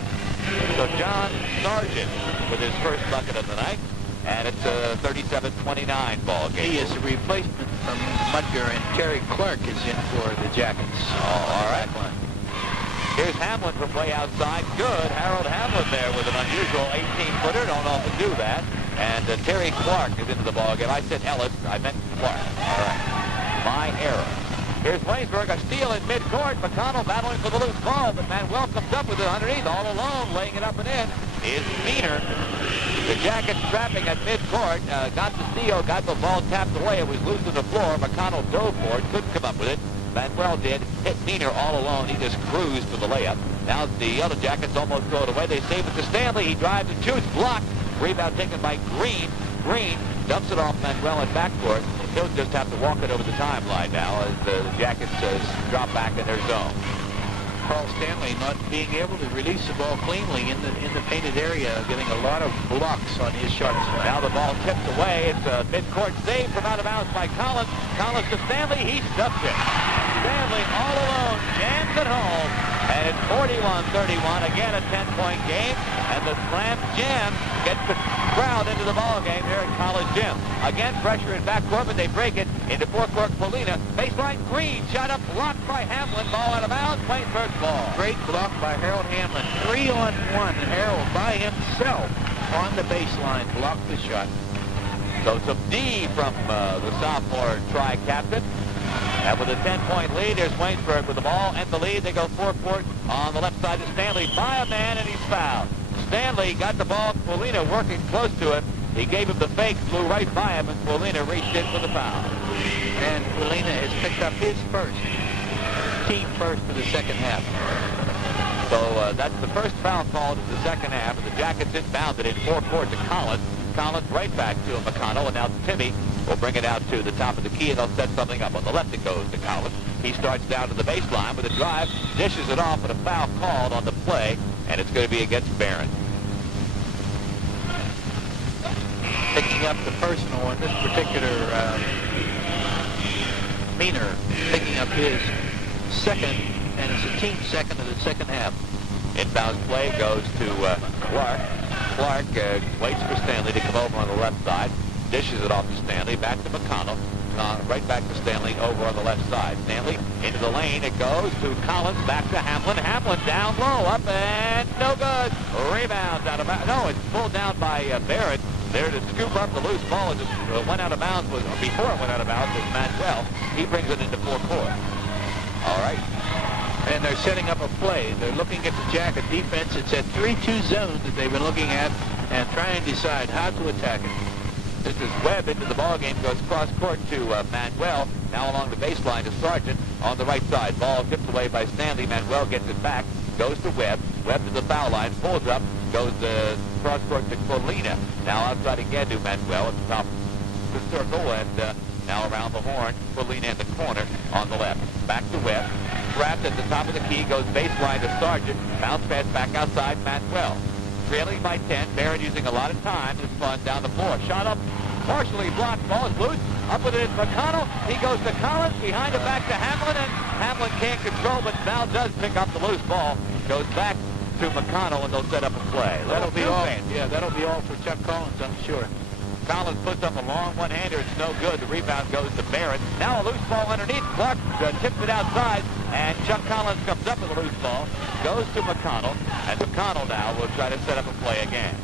So John Sargent with his first bucket of the night. And it's a 37-29 ball game. He is a replacement from Mudger, and Terry Clark is in for the Jackets. Oh, all right. Here's Hamlin from way outside. Good. Harold Hamlin there with an unusual 18-footer. Don't often do that. And Terry Clark is into the ballgame. I said Ellis. I meant Clark. All right. My error. Here's Waynesburg. A steal in midcourt. McConnell battling for the loose ball, but Manuel comes up with it underneath. All alone, laying it up and in is Meaner. The Jackets trapping at midcourt. Got the steal. Got the ball tapped away. It was loose to the floor. McConnell dove for it. Couldn't come up with it. Manuel did. Hit Meaner all alone. He just cruised for the layup. Now the Yellow Jackets almost throw it away. They save it to Stanley. He drives and shoots. Blocked. Rebound taken by Green. Green dumps it off Manuel at backcourt. He'll just have to walk it over the timeline now as the Jackets drop back in their zone. Paul Stanley not being able to release the ball cleanly in the painted area, getting a lot of blocks on his shots. Now the ball tipped away. It's a midcourt save from out of bounds by Collins. Collins to Stanley. He stuffs it. Stanley all alone jams it home. And it's 41-31. Again, a 10-point game. And the slam jam gets the crowd into the ball game here at College Gym. Again, pressure in backcourt, but they break it into forecourt. Polina. Baseline Green. Shot up, blocked by Hamlin. Ball out of bounds. Waynesburg ball. Great block by Harold Hamlin. 3-on-1. And Harold by himself on the baseline blocked the shot. So some D from the sophomore tri-captain. And with a 10-point lead, there's Waynesburg with the ball and the lead. They go forecourt on the left side to Stanley by a man, and he's fouled. Stanley got the ball. Polina working close to him. He gave him the fake, flew right by him, and Polina reached in for the foul. And Polina has picked up his first, team first for the second half. So that's the first foul called in the second half, and the Jackets inbounded in forecourt to Collins. Collins right back to McConnell, and now Timmy will bring it out to the top of the key, and they'll set something up. On the left it goes to Collins. He starts down to the baseline with a drive, dishes it off, and a foul called on the play, and it's going to be against Barron. Picking up the personal on this particular Meaner, picking up his second, and it's a team second of the second half. Inbound play goes to Clark. Clark waits for Stanley to come over on the left side, dishes it off to Stanley, back to McConnell, right back to Stanley over on the left side. Stanley into the lane. It goes to Collins, back to Hamlin. Hamlin down low, up and no good. Rebound out of bounds. No, it's pulled down by Barrett. There to scoop up the loose ball. It just went out of bounds. Before it went out of bounds was Manuel. He brings it into forecourt. All right. And they're setting up a play. They're looking at the Jacket defense. It's a 3-2 zone that they've been looking at and trying to decide how to attack it. This is Webb into the ballgame, goes cross-court to Manuel. Now along the baseline to Sargent on the right side. Ball tipped away by Stanley. Manuel gets it back, goes to Webb. Webb to the foul line, pulls up, goes cross-court to Colina. Now outside again to Manuel at the top of the circle, and now around the horn. Colina in the corner on the left. Back to Webb. Trapped at the top of the key, goes baseline to Sargent. Bounce pass back outside Manuel. Trailing by 10. Barrett using a lot of time. It's fun down the floor. Shot up, partially blocked. Ball is loose. Up with it is McConnell. He goes to Collins. Behind it back to Hamlin. And Hamlin can't control, but now does pick up the loose ball. Goes back to McConnell, and they'll set up a play. That'll be all. Yeah, that'll be all for Chuck Collins, I'm sure. Collins puts up a long one-hander. It's no good. The rebound goes to Barrett. Now a loose ball underneath. Clark tips it outside, and Chuck Collins comes up with a loose ball. Goes to McConnell, and McConnell now will try to set up a play again.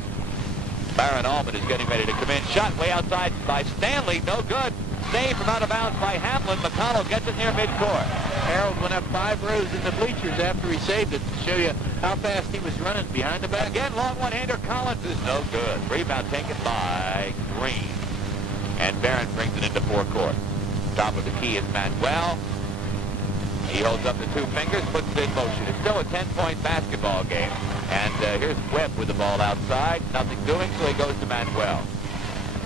Baron Allman is getting ready to come in. Shot way outside by Stanley. No good. Saved from out of bounds by Hamlin. McConnell gets it near midcourt. Harold went up 5 rows in the bleachers after he saved it to show you how fast he was running behind the back. Again, long one-hander. Collins is no good. Rebound taken by Green. And Barron brings it into forecourt. Top of the key is Manuel. He holds up the 2 fingers, puts it in motion. It's still a 10-point basketball game. And here's Webb with the ball outside. Nothing doing, so he goes to Manuel.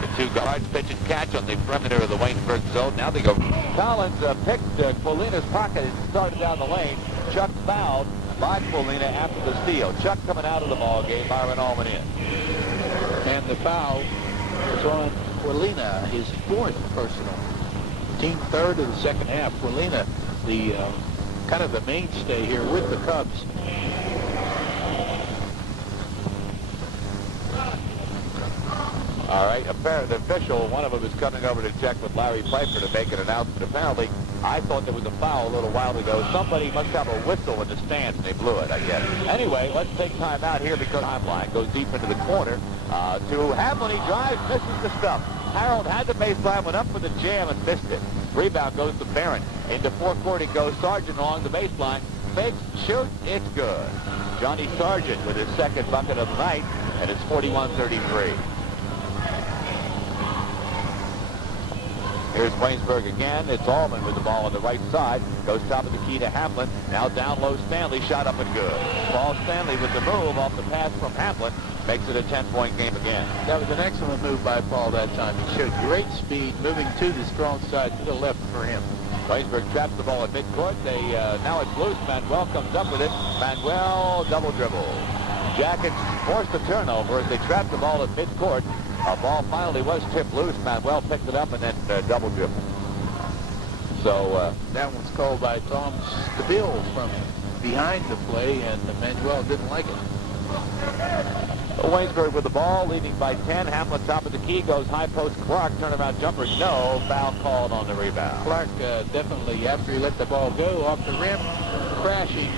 The 2 guards pitch and catch on the perimeter of the Waynesburg zone. Now they go. Collins picked Colina's pocket and started down the lane. Chuck fouled by Colina after the steal. Chuck coming out of the ball game. Byron Allman in. And the foul was on Colina, his 4th personal. Team 3rd of the second half. Colina, the kind of the mainstay here with the Cubs. All right, the official, one of them is coming over to check with Larry Pfeiffer to make an announcement. Apparently, I thought there was a foul a little while ago. Somebody must have a whistle in the stands, and they blew it, I guess. Anyway, let's take time out here because timeline goes deep into the corner to Hamlin. He drives, misses the stuff. Harold had the baseline, went up for the jam and missed it. Rebound goes to Barron. Into forecourt it goes. Sargent along the baseline. Fakes, shoots, it's good. Johnny Sargent with his second bucket of the night, and it's 41-33. Here's Waynesburg again. It's Allman with the ball on the right side. Goes top of the key to Hamlin. Now down low Stanley. Shot up and good. Paul Stanley with the move off the pass from Hamlin. Makes it a 10-point game again. That was an excellent move by Paul that time. He showed great speed, moving to the strong side to the left for him. Waynesburg traps the ball at midcourt. Now it's loose. Manuel comes up with it. Manuel double dribble. Jackets forced the turnover as they trapped the ball at midcourt. A ball finally was tipped loose. Manuel picked it up and then double dribble. So that one's called by Tom Stabile from behind the play, and Manuel didn't like it. Waynesburg with the ball, leading by 10. Hamlin top of the key, goes high post. Clark, turnaround jumper, no. Foul called on the rebound. Clark definitely, after he let the ball go off the rim, crashing,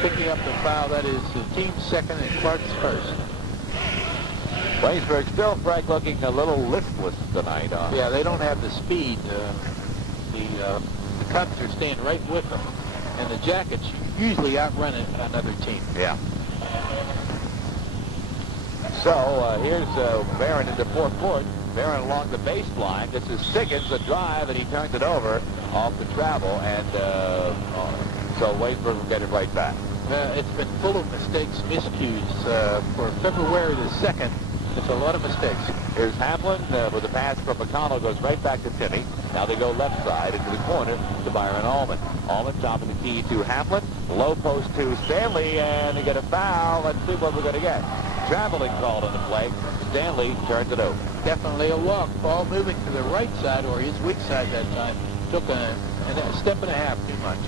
picking up the foul. That is the team's second and Clark's first. Waynesburg still, Frank, looking a little listless tonight. Yeah, they don't have the speed. The Cubs are staying right with them, and the Jackets usually outrun another team. Yeah. So here's Barron into forecourt. Barron along the baseline. This is Siggins, a drive, and he turns it over off the travel, and so Waynesburg will get it right back. It's been full of mistakes, miscues. For February the 2nd, it's a lot of mistakes. Here's Hamlin with a pass from McConnell, goes right back to Timmy. Now they go left side into the corner to Byron Allman. Allman top of the key to Hamlin. Low post to Stanley, and they get a foul. Let's see what we're going to get. Traveling called on the play. Stanley turns it over. Definitely a walk. Ball moving to the right side, or his weak side that time. Took a step and a half too much.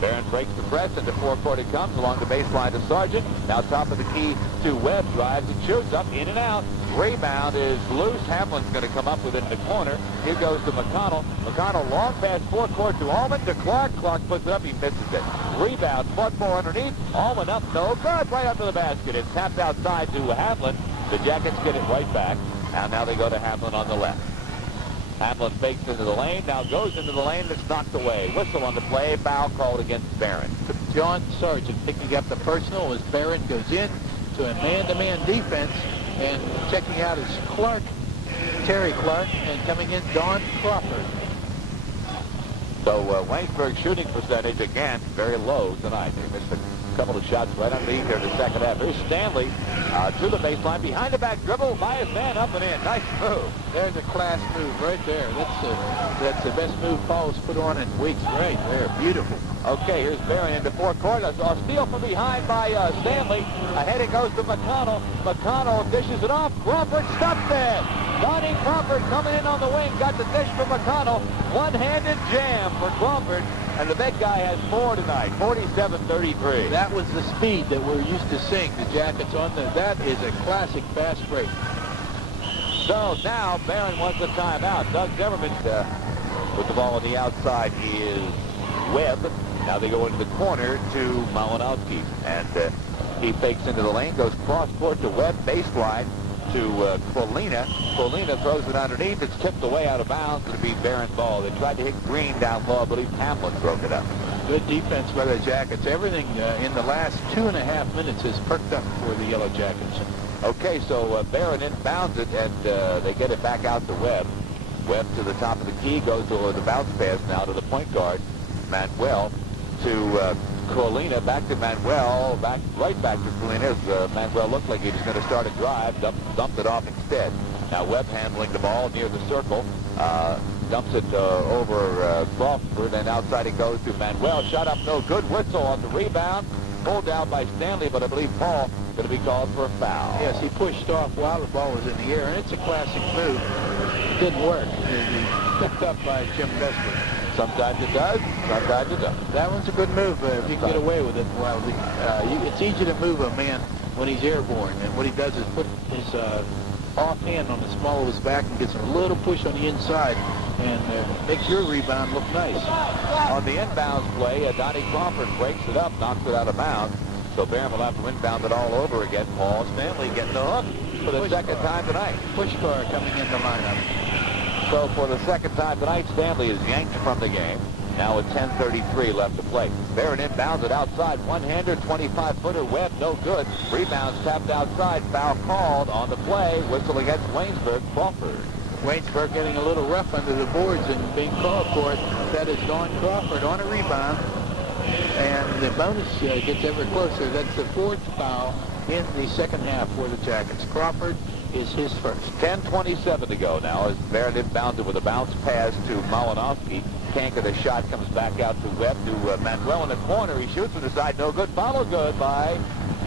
Barron breaks the press. Into forecourt it comes along the baseline to Sargent. Now top of the key to Webb. Drives and shoots up, in and out. Rebound is loose. Hamlin's going to come up with it in the corner. Here goes to McConnell. McConnell long pass forecourt to Allman to Clark. Clark puts it up. He misses it. Rebound. Fought for underneath. Allman up. No good. Right up to the basket. It's tapped outside to Hamlin. The Jackets get it right back. And now they go to Hamlin on the left. Hamlin fakes into the lane. Now goes into the lane. It's knocked away. Whistle on the play. Foul called against Barron. John Sargent picking up the personal as Barron goes in to a man-to-man defense. And checking out is Clark, Terry Clark, and coming in Don Crawford. So Waynesburg's shooting percentage, again, very low tonight. They missed a couple of shots right underneath here in the second half. Here's Stanley to the baseline, behind the back dribble, by his man, up and in. Nice move. There's a class move right there. That's the best move Paul's put on in weeks right there. Beautiful. Okay, here's Barron into forecourt. A steal from behind by Stanley. Ahead it goes to McConnell. McConnell dishes it off. Crawford stops it. Donnie Crawford coming in on the wing. Got the dish from McConnell. One-handed jam for Crawford. And the big guy has 4 tonight. 47-33. That was the speed that we're used to seeing the Jackets on there. That is a classic fast break. So now Barron wants a timeout. Doug Zimmerman with the ball on the outside is Webb. Now they go into the corner to Malinowski. And he fakes into the lane, goes cross-court to Webb, baseline to Colina. Colina throws it underneath. It's tipped away out of bounds. It'll be Barron's ball. They tried to hit Green down low. I believe Hamlin broke it up. Good defense by the Jackets. Everything in the last 2.5 minutes has perked up for the Yellow Jackets. Okay, so Barron inbounds it, and they get it back out to Webb. Webb to the top of the key, goes to the bounce pass now to the point guard, Manuel, to Colina, back to Manuel, right back to Colina. Manuel looked like he was going to start a drive, dumped it off instead. Now Webb handling the ball near the circle, dumps it over Crawford, and outside it goes to Manuel. Shot up, no good. Whistle on the rebound. Pulled down by Stanley, but I believe Paul going to be called for a foul. Yes, he pushed off while the ball was in the air, and it's a classic move. It didn't work. Picked up by Jim Vesper. Sometimes it does, sometimes it doesn't. That one's a good move if you can get away with it. Well, it's easy to move a man when he's airborne, and what he does is put his offhand on the small of his back and gets a little push on the inside and makes your rebound look nice. On the inbounds play, Donnie Crawford breaks it up, knocks it out of bounds. So Barron will have to inbound it all over again. Paul Stanley getting the hook for the second time tonight. Pushkar coming in the lineup. So for the second time tonight, Stanley is yanked from the game. Now with 10:33 left to play. Barron inbounds it outside. One-hander, 25-footer. Webb, no good. Rebounds tapped outside. Foul called on the play. Whistle against Waynesburg. Crawford. Waynesburg getting a little rough under the boards and being called for it. That is Don Crawford on a rebound. And the bonus gets ever closer. That's the fourth foul in the second half for the Jackets. Crawford is his first. 10:27 to go now as Barron inbounds it with a bounce pass to Malinowski. Can't get a shot, comes back out to Webb, to Manuel in the corner. He shoots from the side, no good. Follow good by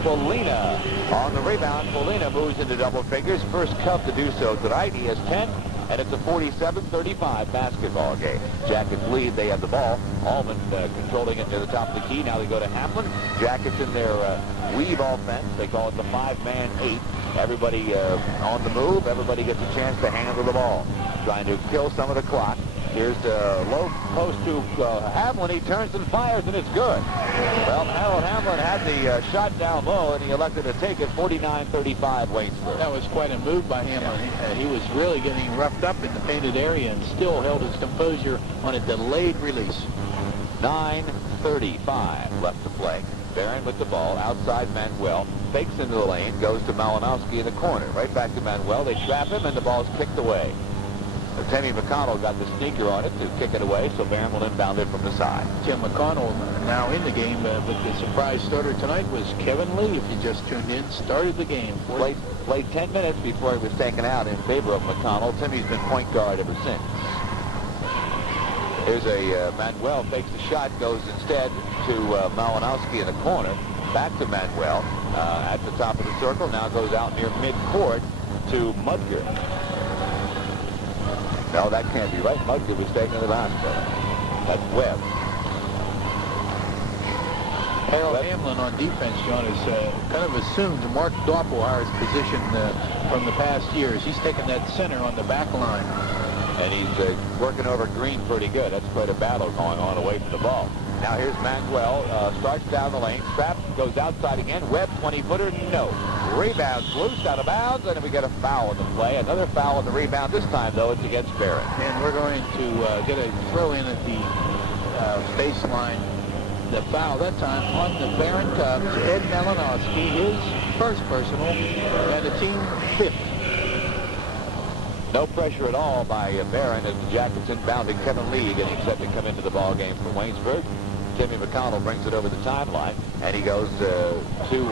Polina. On the rebound, Polina moves into double figures. First Cub to do so tonight. He has 10, and it's a 47-35 basketball game. Jackets lead. They have the ball. Allman controlling it near the top of the key. Now they go to Hamlin. Jackets in their weave offense. They call it the 5-man 8. Everybody on the move. Everybody gets a chance to handle the ball. Trying to kill some of the clock. Here's the low post to Hamlin. He turns and fires, and it's good. Well, Harold Hamlin had the shot down low, and he elected to take it. 49-35 Waynesburg. That was quite a move by Hamlin. He was really getting roughed up in the painted area and still held his composure on a delayed release. 9:35 left to play. Barron with the ball outside Manuel. Fakes into the lane, goes to Malinowski in the corner. Right back to Manuel. They trap him, and the ball's kicked away. Timmy McConnell got the sneaker on it to kick it away, so Barron will inbound it from the side. Tim McConnell now in the game, but the surprise starter tonight was Kevin Lee, if you just tuned in, started the game. Played 10 minutes before he was taken out in favor of McConnell. Timmy's been point guard ever since. Here's a Manuel fakes the shot, goes instead to Malinowski in the corner. Back to Manuel at the top of the circle. Now goes out near midcourt to Mudger. No, that can't be right. Mudger was taking the basketball. That's Webb. Harold Hamlin on defense, John, has kind of assumed Mark Doppelheyer's position from the past years. He's taken that center on the back line. And he's working over Green pretty good. That's quite a battle going on away from the ball. Now here's Manuel. Starts down the lane. Strap goes outside again. Webb, 20-footer, no. Rebounds loose, out of bounds, and we get a foul in the play. Another foul on the rebound. This time, though, it's against Barron. And we're going to get a throw in at the baseline. The foul that time on the Barron Cubs. Ed Malinowski, his first personal, and the team fifth. No pressure at all by Barron as the Jackets inbounding. Kevin Lee getting set to come into the ball game from Waynesburg. Timmy McConnell brings it over the timeline, and he goes to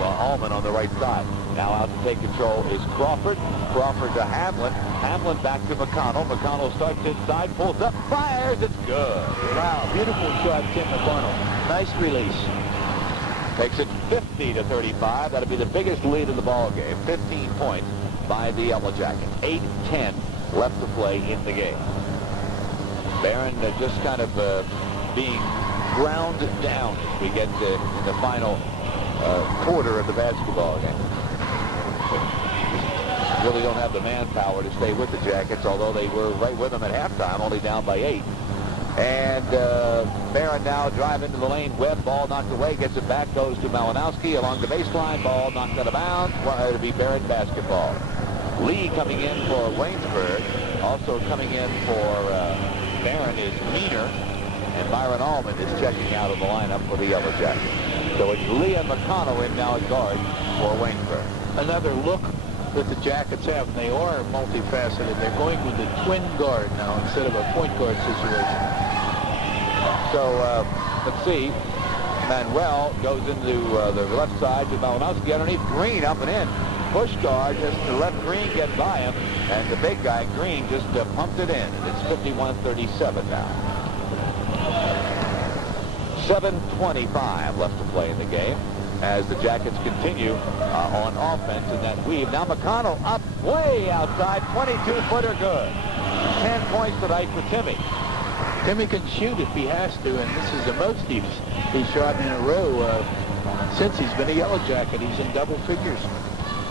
Allman on the right side. Now out to take control is Crawford. Crawford to Hamlin. Hamlin back to McConnell. McConnell starts inside, pulls up, fires. It's good. Wow, beautiful shot, Tim McConnell. Nice release. Takes it 50-35. That'll be the biggest lead in the ball game. 15 points by the Yellow Jackets. 8:10 left to play in the game. Barron just kind of being ground down as we get in the final quarter of the basketball game. Really don't have the manpower to stay with the Jackets, although they were right with them at halftime, only down by 8. And Barron now drive into the lane. Webb, ball knocked away, gets it back, goes to Malinowski along the baseline. Ball knocked out of bounds. It'll be Barron basketball. Lee coming in for Waynesburg. Also coming in for Barron is Meaner. And Byron Allman is checking out of the lineup for the Yellow Jackets. So it's Lee and McConnell in now at guard for Waynesburg. Another look that the Jackets have, and they are multifaceted. They're going with the twin guard now instead of a point guard situation. So let's see. Manuel goes into the left side to Malinowski underneath. Green up and in. Push guard just to let Green get by him. And the big guy, Green, just pumped it in. And it's 51-37 now. 7:25 left to play in the game as the Jackets continue on offense in that weave. Now McConnell up way outside, 22-footer good. 10 points tonight for Timmy. Timmy can shoot if he has to, and this is the most he's shot in a row since he's been a Yellow Jacket. He's in double figures.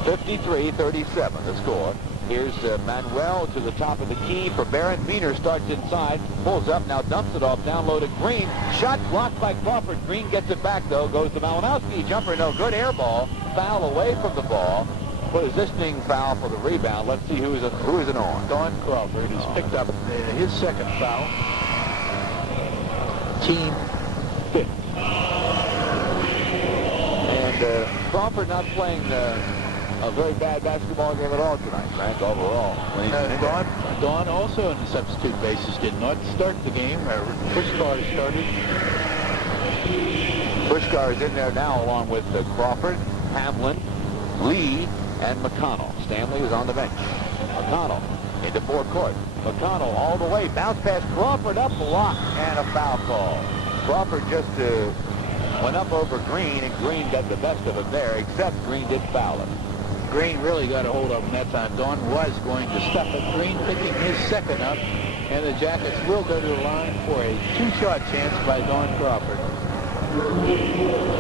53-37 the score. Here's Manuel to the top of the key for Barron. Meaner starts inside, pulls up, now dumps it off, down low to Green. Shot blocked by Crawford. Green gets it back, though, goes to Malinowski. Jumper, no good. Air ball. Foul away from the ball. Positioning foul for the rebound. Let's see who is it on. Don Crawford has picked up his second foul. Team 5th. And Crawford not playing a very bad basketball game at all tonight, Frank, overall. Don also on the substitute basis did not start the game. Pushkar started. Pushkar is in there now along with Crawford, Hamlin, Lee, and McConnell. Stanley is on the bench. McConnell into forecourt. McConnell all the way. Bounce pass. Crawford up, block, and a foul call. Crawford just went up over Green, and Green got the best of him there, except Green did foul him. Green really got a hold of him that time. Don was going to stuff it. Green picking his second up, and the Jackets will go to the line for a two-shot chance by Don Crawford.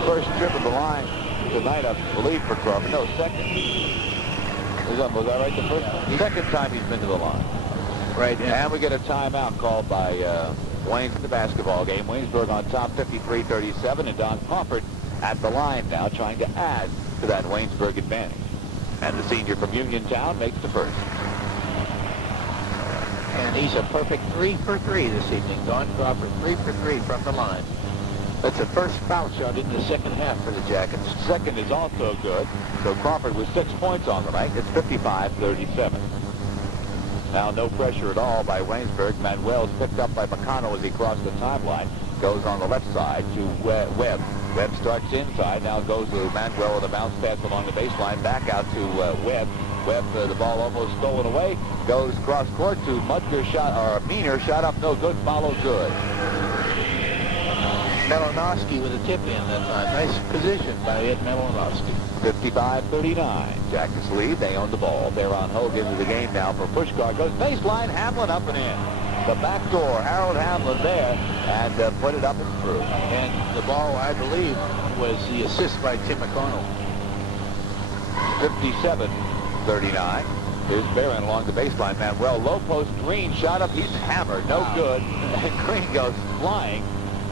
First trip of the line tonight, I believe, for Crawford. No, second. Was that right? The first? Second time he's been to the line. Right. Yeah. And we get a timeout called by Wayne for the basketball game. Waynesburg on top, 53-37, and Don Crawford at the line now, trying to add to that Waynesburg advantage. And the senior from Uniontown makes the first. And he's a perfect 3 for 3 this evening. Don Crawford 3 for 3 from the line. That's the first foul shot in the second half for the Jackets. Second is also good. So Crawford with 6 points on the night. It's 55-37. Now no pressure at all by Waynesburg. Manuel's picked up by McConnell as he crossed the timeline. Goes on the left side to Webb. Webb starts inside. Now goes to Manuel with a bounce pass along the baseline. Back out to Webb. Webb, the ball almost stolen away. Goes cross court to Mudger shot, or Meaner shot up, no good, follow good. Malinowski with a tip in that time. Nice position by Ed Malinowski. 55-39. Jackets lead. They own the ball. They're on Hogue into the game now for Pushkar. Goes baseline. Hamlin up and in. The back door. Harold Hamlin there and put it up and through. And the ball, I believe, was the assist by Tim McConnell. 57-39. Here's Barron along the baseline. Manuel low post. Green shot up. He's hammered. No good. And Green goes flying.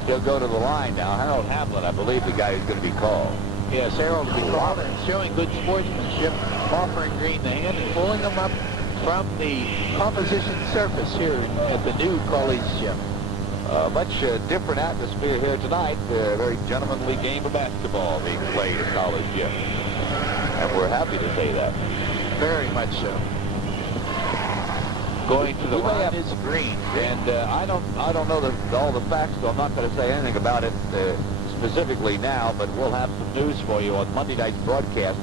He'll go to the line now. Harold Hamlin, I believe, the guy who's going to be called. Yes, Harold will be called and showing good sportsmanship, offering Green the hand and pulling him up from the composition surface here at the new college gym. Much different atmosphere here tonight. A very gentlemanly game of basketball being played at college gym. And we're happy to say that. Very much so. Going to the line is Green. And I don't know all the facts, so I'm not going to say anything about it specifically now, but we'll have some news for you on Monday night's broadcast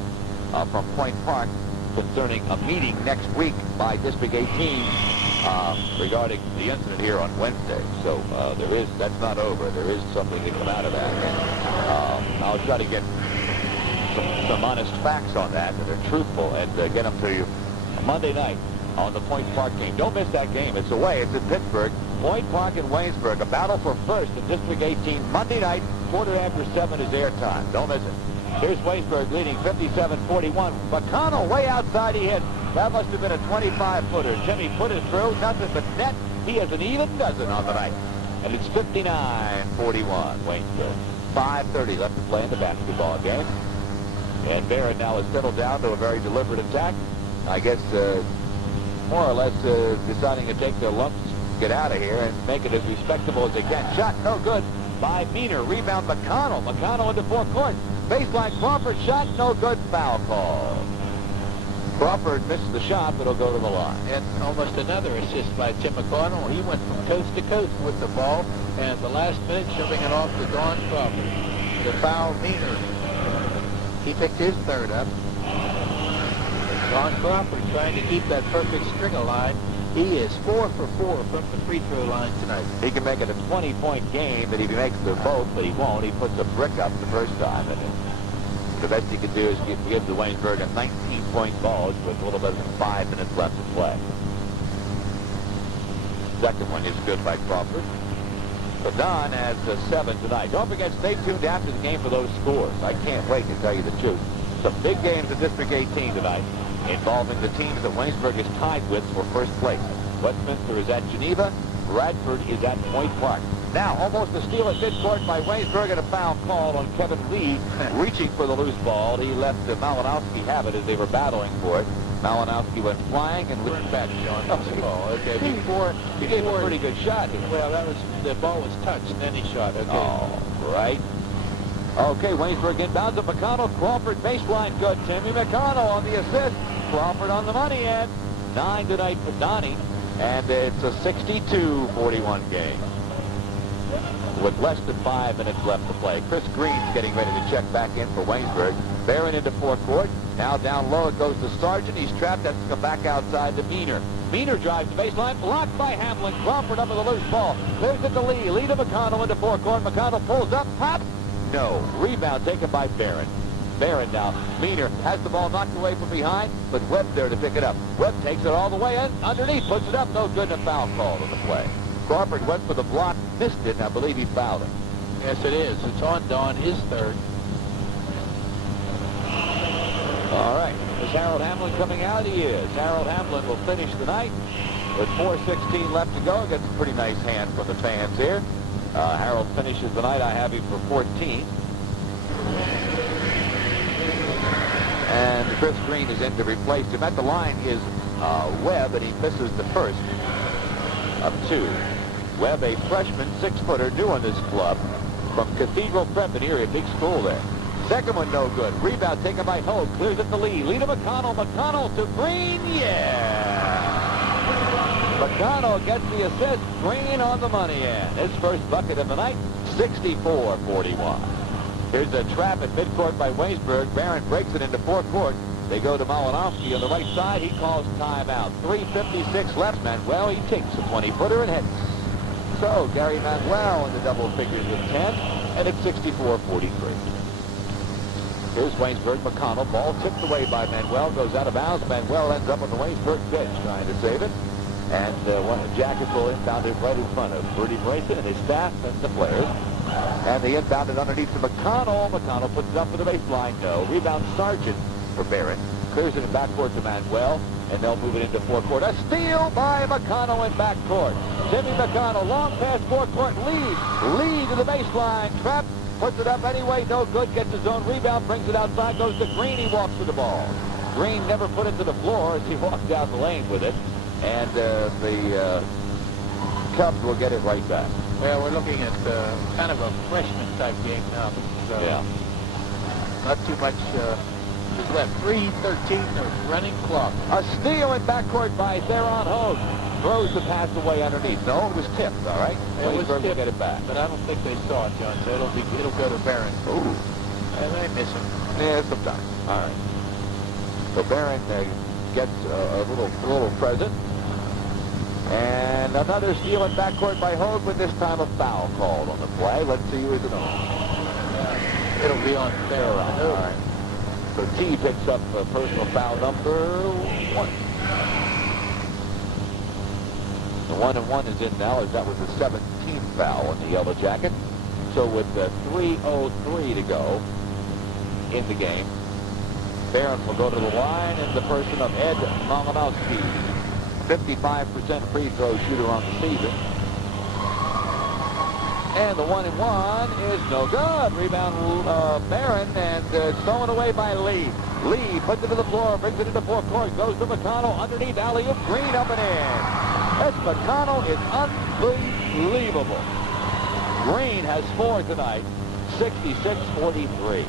from Point Park concerning a meeting next week by District 18 regarding the incident here on Wednesday. So that's not over. There is something to come out of that. And I'll try to get some honest facts on that are truthful and get them to you Monday night on the Point Park game. Don't miss that game. It's away. It's in Pittsburgh. Point Park and Waynesburg. A battle for first in District 18. Monday night, 7:15 is airtime. Don't miss it. Here's Waynesburg leading 57-41. McConnell way outside. He hit. That must have been a 25-footer. Jimmy put it through. Nothing but net. He has an even dozen on the night. And it's 59-41. Waynesburg. 5:30 left to play in the basketball game. And Barrett now has settled down to a very deliberate attack. I guess more or less deciding to take their lumps, get out of here, and make it as respectable as they can. Shot no good by Meaner. Rebound McConnell. McConnell into forecourt. Baseline Crawford. Shot no good. Foul call. Crawford missed the shot, but he'll go to the line. And almost another assist by Tim McConnell. He went from coast to coast with the ball, and at the last minute, shoving it off to Don Crawford. The foul, Meaner. He picked his third up. Don Crawford trying to keep that perfect string alive. He is 4 for 4 from the free throw line tonight. He can make it a 20-point game that if he makes the both, but he won't. He puts a brick up the first time. And the best he can do is give the Waynesburg a 19-point ball with a little bit than 5 minutes left to play. Second one is good by Crawford. But Don has 7 tonight. Don't forget, stay tuned after the game for those scores. I can't wait to tell you the truth. Some big games in District 18 tonight, involving the teams that Waynesburg is tied with for first place. Westminster is at Geneva. Bradford is at Point Park. Now, almost a steal at midcourt by Waynesburg, and a foul called on Kevin Lee, reaching for the loose ball. He let Malinowski have it as they were battling for it. Malinowski went flying and We're back, John. okay. He gave a pretty good shot here. Well, the ball was touched, and then he shot. Okay. All right. Okay, Waynesburg inbounds to McConnell. Crawford baseline good. Timmy McConnell on the assist. Crawford on the money end. 9 tonight for Donnie. And it's a 62-41 game with less than 5 minutes left to play. Chris Green's getting ready to check back in for Waynesburg. Barron into forecourt. Now down low it goes to Sargent. He's trapped. Has to come back outside to Meaner. Meaner drives the baseline. Blocked by Hamlin. Crawford up with a loose ball. Clears it to Lee. Lee to McConnell into forecourt. McConnell pulls up. Pops. No. Rebound taken by Barron. Barron now. Meaner has the ball knocked away from behind, but Webb there to pick it up. Webb takes it all the way in, underneath, puts it up. No good, and a foul called on the play. Crawford went for the block, missed it, and I believe he fouled him. Yes, it is. It's on Don, his third. All right. Is Harold Hamlin coming out? He is. Harold Hamlin will finish the night with 4:16 left to go. Gets a pretty nice hand from the fans here. Harold finishes the night. I have him for 14. And Chris Green is in to replace him. At the line is Webb, and he misses the first of 2. Webb, a freshman 6-footer, doing this club from Cathedral Prep in Erie, a big school there. Second one no good. Rebound taken by Hogue. Clears it to Lee. Lee to McConnell. McConnell to Green. Yeah! McConnell gets the assist. Green on the money end. His first bucket of the night, 64-41. Here's a trap at midcourt by Waynesburg. Barron breaks it into forecourt. They go to Malinowski on the right side. He calls timeout. 3:56 left. Manuel, he takes a 20-footer and hits. So Gary Manuel in the double figures with 10, and it's 64-43. Here's Waynesburg. McConnell. Ball tipped away by Manuel. Goes out of bounds. Manuel ends up on the Waynesburg bench trying to save it. And one of the Jackets will inbound it right in front of Bertie Brayson and his staff and the players. And they inbounded underneath to McConnell. McConnell puts it up for the baseline. No. Rebound Sargent for Barron. Clears it in backcourt to Manuel. And they'll move it into forecourt. A steal by McConnell in backcourt. Timmy McConnell. Long pass forecourt. Lead to the baseline. Trap. Puts it up anyway. No good. Gets his own rebound. Brings it outside. Goes to Green. He walks with the ball. Green never put it to the floor as he walked down the lane with it. And the Cubs will get it right back. Well, we're looking at kind of a freshman-type game now. Yeah. Not too much is left. 3:13, the running clock. A steal in backcourt by Theron Hogue. Throws the pass away underneath. No, it was tipped, all right? It was tipped, will get it back. But I don't think they saw it, John, so it'll go to Barron. Ooh. And they miss him. Yeah, sometimes. All right. So Barron gets a little present. And another steal in backcourt by Hogue, but this time a foul called on the play. Let's see who is it on. It'll be on Theron. All right. So T picks up personal foul number 1. The 1-and-1 is in now, as that was the 17th foul on the Yellow Jacket. So with 3:03 to go in the game, Barron will go to the line in the person of Ed Malinowski, 55% free throw shooter on the season. And the 1-and-1 is no good. Rebound Barron, and thrown away by Lee. Lee puts it to the floor, brings it into forecourt, goes to McConnell underneath, alley-oop, Green up and in. This McConnell is unbelievable. Green has 4 tonight, 66-43.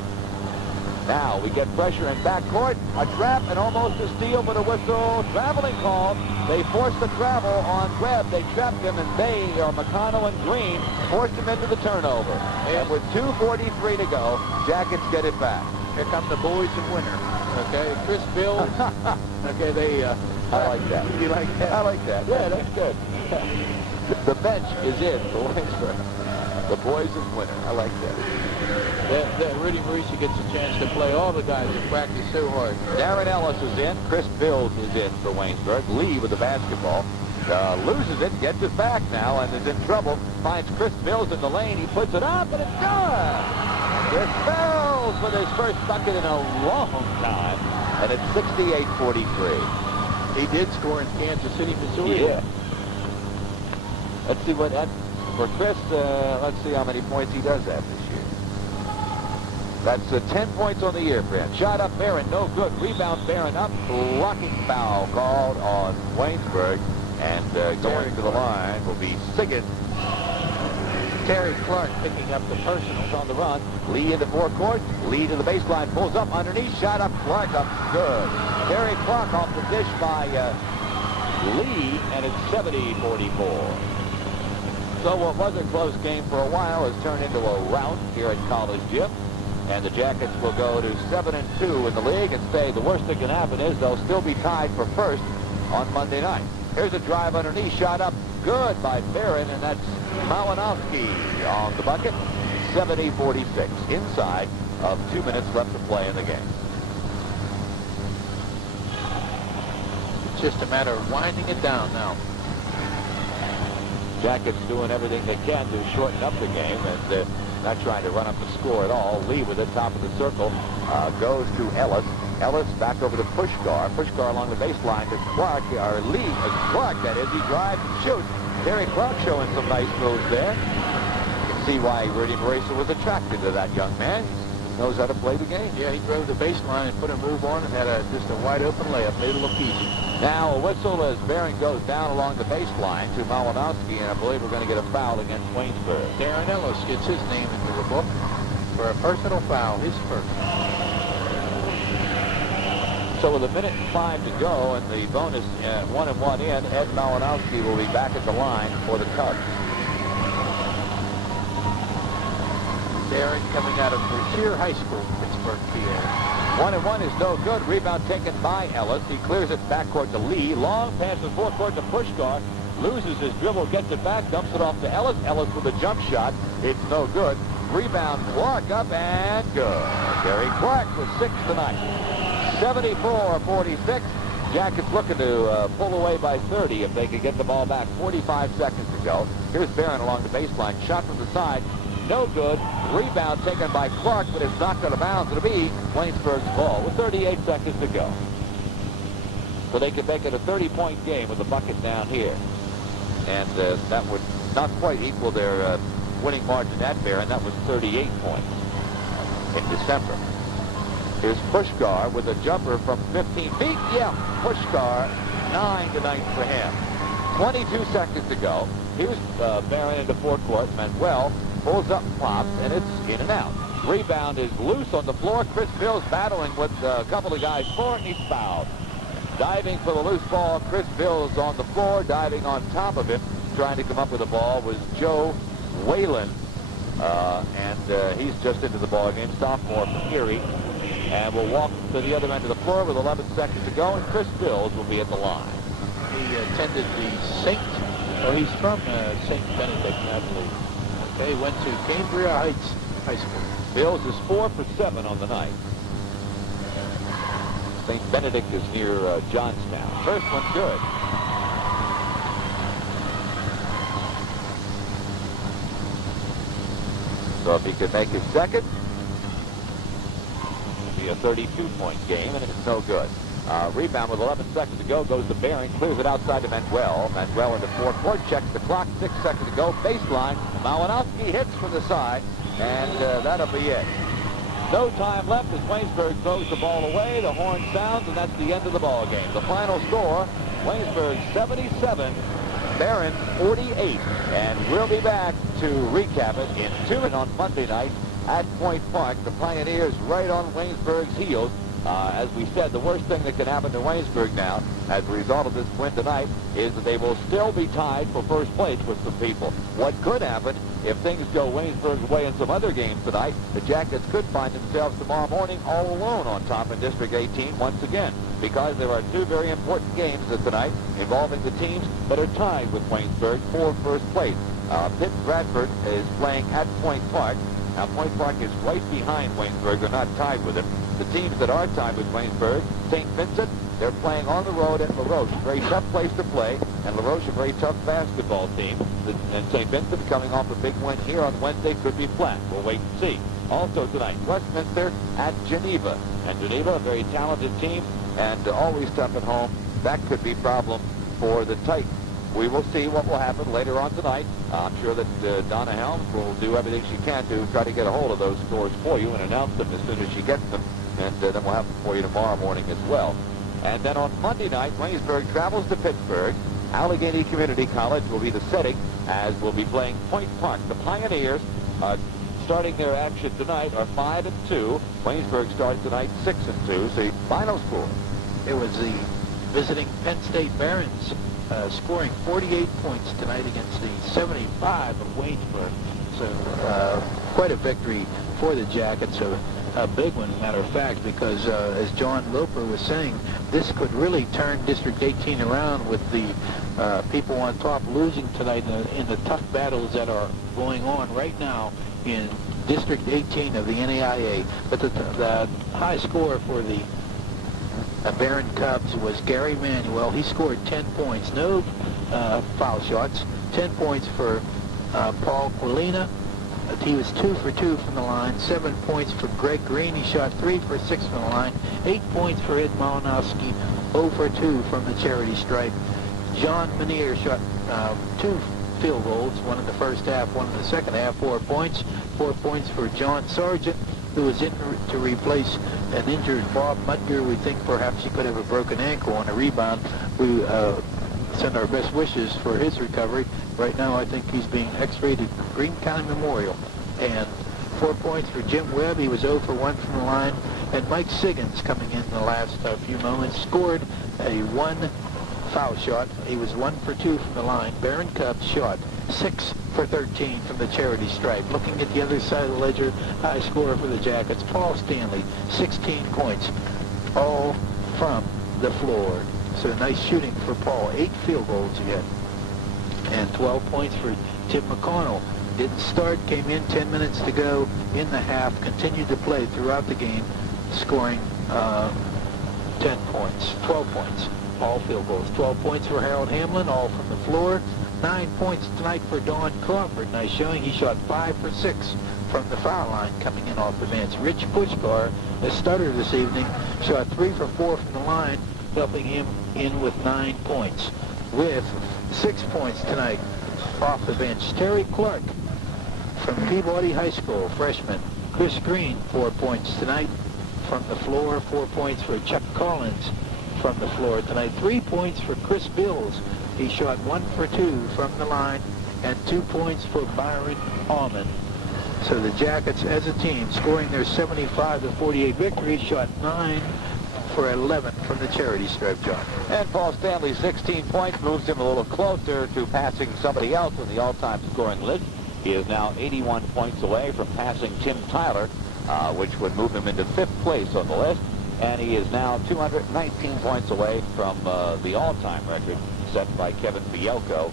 Now we get pressure in backcourt, a trap, and almost a steal, but a whistle. Traveling call. They forced the travel on Webb. They trapped him, and McConnell and Green forced him into the turnover. And with 2:43 to go, Jackets get it back. Here come the boys of winter. Okay, Chris Bills. Okay, they... I like that. You like that? I like that. Yeah, that's good. The bench is in for Waynesburg. The boys of winter. I like that. That Rudy Mauricio gets a chance to play all the guys who practice so hard. Darren Ellis is in. Chris Bills is in for Waynesburg. Lee with the basketball. Loses it, gets it back now, and is in trouble. Finds Chris Bills in the lane. He puts it up, and it's good. Chris Bills Bills with his first bucket in a long time, and it's 68-43. He did score in Kansas City, Missouri. Yeah. Let's see what that, for Chris, let's see how many points he does have this year. That's 10 points on the year for him. Shot up Barron, no good. Rebound Barron up. Blocking foul called on Waynesburg. And going to the line will be Siggett. Terry Clark picking up the personals On the run. Lee into forecourt. Lee to the baseline. Pulls up underneath. Shot up. Clark up. Good. Terry Clark off the dish by Lee. And it's 70-44. So what was a close game for a while has turned into a rout here at College Gym. And the Jackets will go to 7-2 in the league and stay. The worst that can happen is they'll still be tied for first on Monday night. Here's a drive underneath, shot up, good by Barron, and that's Malinowski on the bucket. 70-46, inside of 2 minutes left to play in the game. It's just a matter of winding it down now. Jackets doing everything they can to shorten up the game and not trying to run up the score at all. Lee with the top of the circle goes to Ellis. Ellis back over to Pushkar. Pushkar along the baseline to Clark, or Lee, Clark that is. He drives and shoots. Terry Clark showing some nice moves there. You can see why Rudy Marisa was attracted to that young man. He knows how to play the game. Yeah, he drove the baseline and put a move on and had just a wide open layup. Made it look easy. Now a whistle as Barron goes down along the baseline to Malinowski, and I believe we're going to get a foul against Waynesburg. Darren Ellis gets his name into the book for a personal foul, his first. So with 1:05 to go and the bonus 1-1 in, Ed Malinowski will be back at the line for the Cubs. Darren coming out of Brashear High School, Pittsburgh, PA. 1-1 is no good. Rebound taken by Ellis. He clears it backcourt to Lee. Long pass in forecourt to Pushkar. Loses his dribble, gets it back, dumps it off to Ellis. Ellis with a jump shot. It's no good. Rebound, Clark up and good. Terry Clark with 6 tonight. 74-46. Jackets looking to pull away by 30 if they could get the ball back. 45 seconds to go. Here's Barron along the baseline. Shot from the side. No good. Rebound taken by Clark, but it's knocked out of bounds. It'll be Waynesburg's ball with 38 seconds to go. So they could make it a 30-point game with a bucket down here. And that would not quite equal their winning margin at Barron. That was 38 points in December. Here's Pushkar with a jumper from 15 feet. Yeah, Pushkar, 9 tonight for him. 22 seconds to go. Here's Barron into forecourt. Manuel pulls up, pops, and it's in and out. Rebound is loose on the floor. Chris Bills battling with a couple of guys for it, and he's fouled. Diving for the loose ball, Chris Bills on the floor, diving on top of him, trying to come up with the ball was Joe Whalen. And he's just into the ball game, sophomore from Erie. And will walk to the other end of the floor with 11 seconds to go, and Chris Bills will be at the line. He attended the he's from St. Benedict, I believe. Okay, went to Cambria Heights High School. Bills is 4 for 7 on the night. St. Benedict is near Johnstown. First one good. So if he could make his second, it'd be a 32-point game, and it's no good. Rebound with 11 seconds to go goes to Barron, clears it outside to Manuel. Manuel into forecourt, checks the clock, 6 seconds to go. Baseline, Malinowski hits from the side, and that'll be it. No time left as Waynesburg throws the ball away. The horn sounds, and that's the end of the ball game. The final score, Waynesburg 77, Barron 48. And we'll be back to recap it in 2 on Monday night at Point Park. The Pioneers right on Waynesburg's heels. As we said, the worst thing that can happen to Waynesburg now, as a result of this win tonight, is that they will still be tied for first place with some people. What could happen if things go Waynesburg's way in some other games tonight? The Jackets could find themselves tomorrow morning all alone on top in District 18 once again, because there are 2 very important games tonight involving the teams that are tied with Waynesburg for first place. Pitt Bradford is playing at Point Park. Now, Point Park is right behind Waynesburg. They're not tied with it. The teams that are tied with Waynesburg, St. Vincent, they're playing on the road at LaRoche. Very tough place to play, and LaRoche a very tough basketball team. And St. Vincent coming off a big win here on Wednesday could be flat. We'll wait and see. Also tonight, Westminster at Geneva. And Geneva, a very talented team, and always tough at home. That could be a problem for the Titans. We will see what will happen later on tonight. I'm sure that Donna Helms will do everything she can to try to get a hold of those scores for you and announce them as soon as she gets them. And then we'll have them for you tomorrow morning as well. And then on Monday night, Waynesburg travels to Pittsburgh. Allegheny Community College will be the setting, as we'll be playing Point Park. The Pioneers are starting their action tonight are 5-2. Waynesburg starts tonight 6-2. So final score. It was the visiting Penn State Barons scoring 48 points tonight against the 75 of Waynesburg. So quite a victory for the Jackets. A big one, matter of fact, because as John Loper was saying, this could really turn District 18 around with the people on top losing tonight in the tough battles that are going on right now in District 18 of the NAIA. But the high score for the Barron Cubs was Gary Manuel. He scored 10 points, no foul shots. 10 points for Paul Quilina. He was 2 for 2 from the line. 7 points for Greg Green. He shot 3 for 6 from the line. 8 points for Ed Malinowski. 0 for 2 from the charity stripe. John Menier shot 2 field goals, one in the first half, one in the second half. 4 points. 4 points for John Sargent, who was in to replace an injured Bob Mudger. We think perhaps he could have a broken ankle on a rebound. We send our best wishes for his recovery. Right now, I think he's being x-rayed at Greene County Memorial. And 4 points for Jim Webb. He was 0 for 1 from the line. And Mike Siggins, coming in the last few moments, scored a 1 foul shot. He was 1 for 2 from the line. Barron Cubs shot 6 for 13 from the charity stripe. Looking at the other side of the ledger, high scorer for the Jackets, Paul Stanley, 16 points, all from the floor. So nice shooting for Paul. 8 field goals again. And 12 points for Tim McConnell. Didn't start, came in 10 minutes to go in the half, continued to play throughout the game, scoring 10 points, 12 points, all field goals. 12 points for Harold Hamlin, all from the floor. 9 points tonight for Don Crawford. Nice showing. He shot 5 for 6 from the foul line coming in off the bench. Rich Puchkar, the starter this evening, shot 3 for 4 from the line, helping him in with 9 points. With 6 points tonight off the bench, Terry Clark from Peabody High School, freshman. Chris Green, 4 points tonight from the floor. 4 points for Chuck Collins from the floor tonight. 3 points for Chris Bills. He shot 1 for 2 from the line, and 2 points for Byron Allman. So the Jackets, as a team, scoring their 75-48 victory, shot 9 for 11 from the charity stripe, John. And Paul Stanley's 16 points moves him a little closer to passing somebody else in the all-time scoring list. He is now 81 points away from passing Tim Tyler, which would move him into 5th place on the list. And he is now 219 points away from the all-time record set by Kevin Bielko.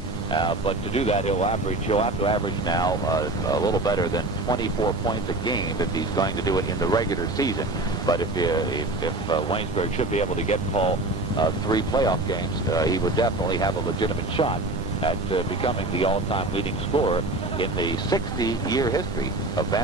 But to do that, he'll have to average now a little better than 24 points a game if he's going to do it in the regular season. But if Waynesburg should be able to get Paul 3 playoff games, he would definitely have a legitimate shot at becoming the all-time leading scorer in the 60-year history of that.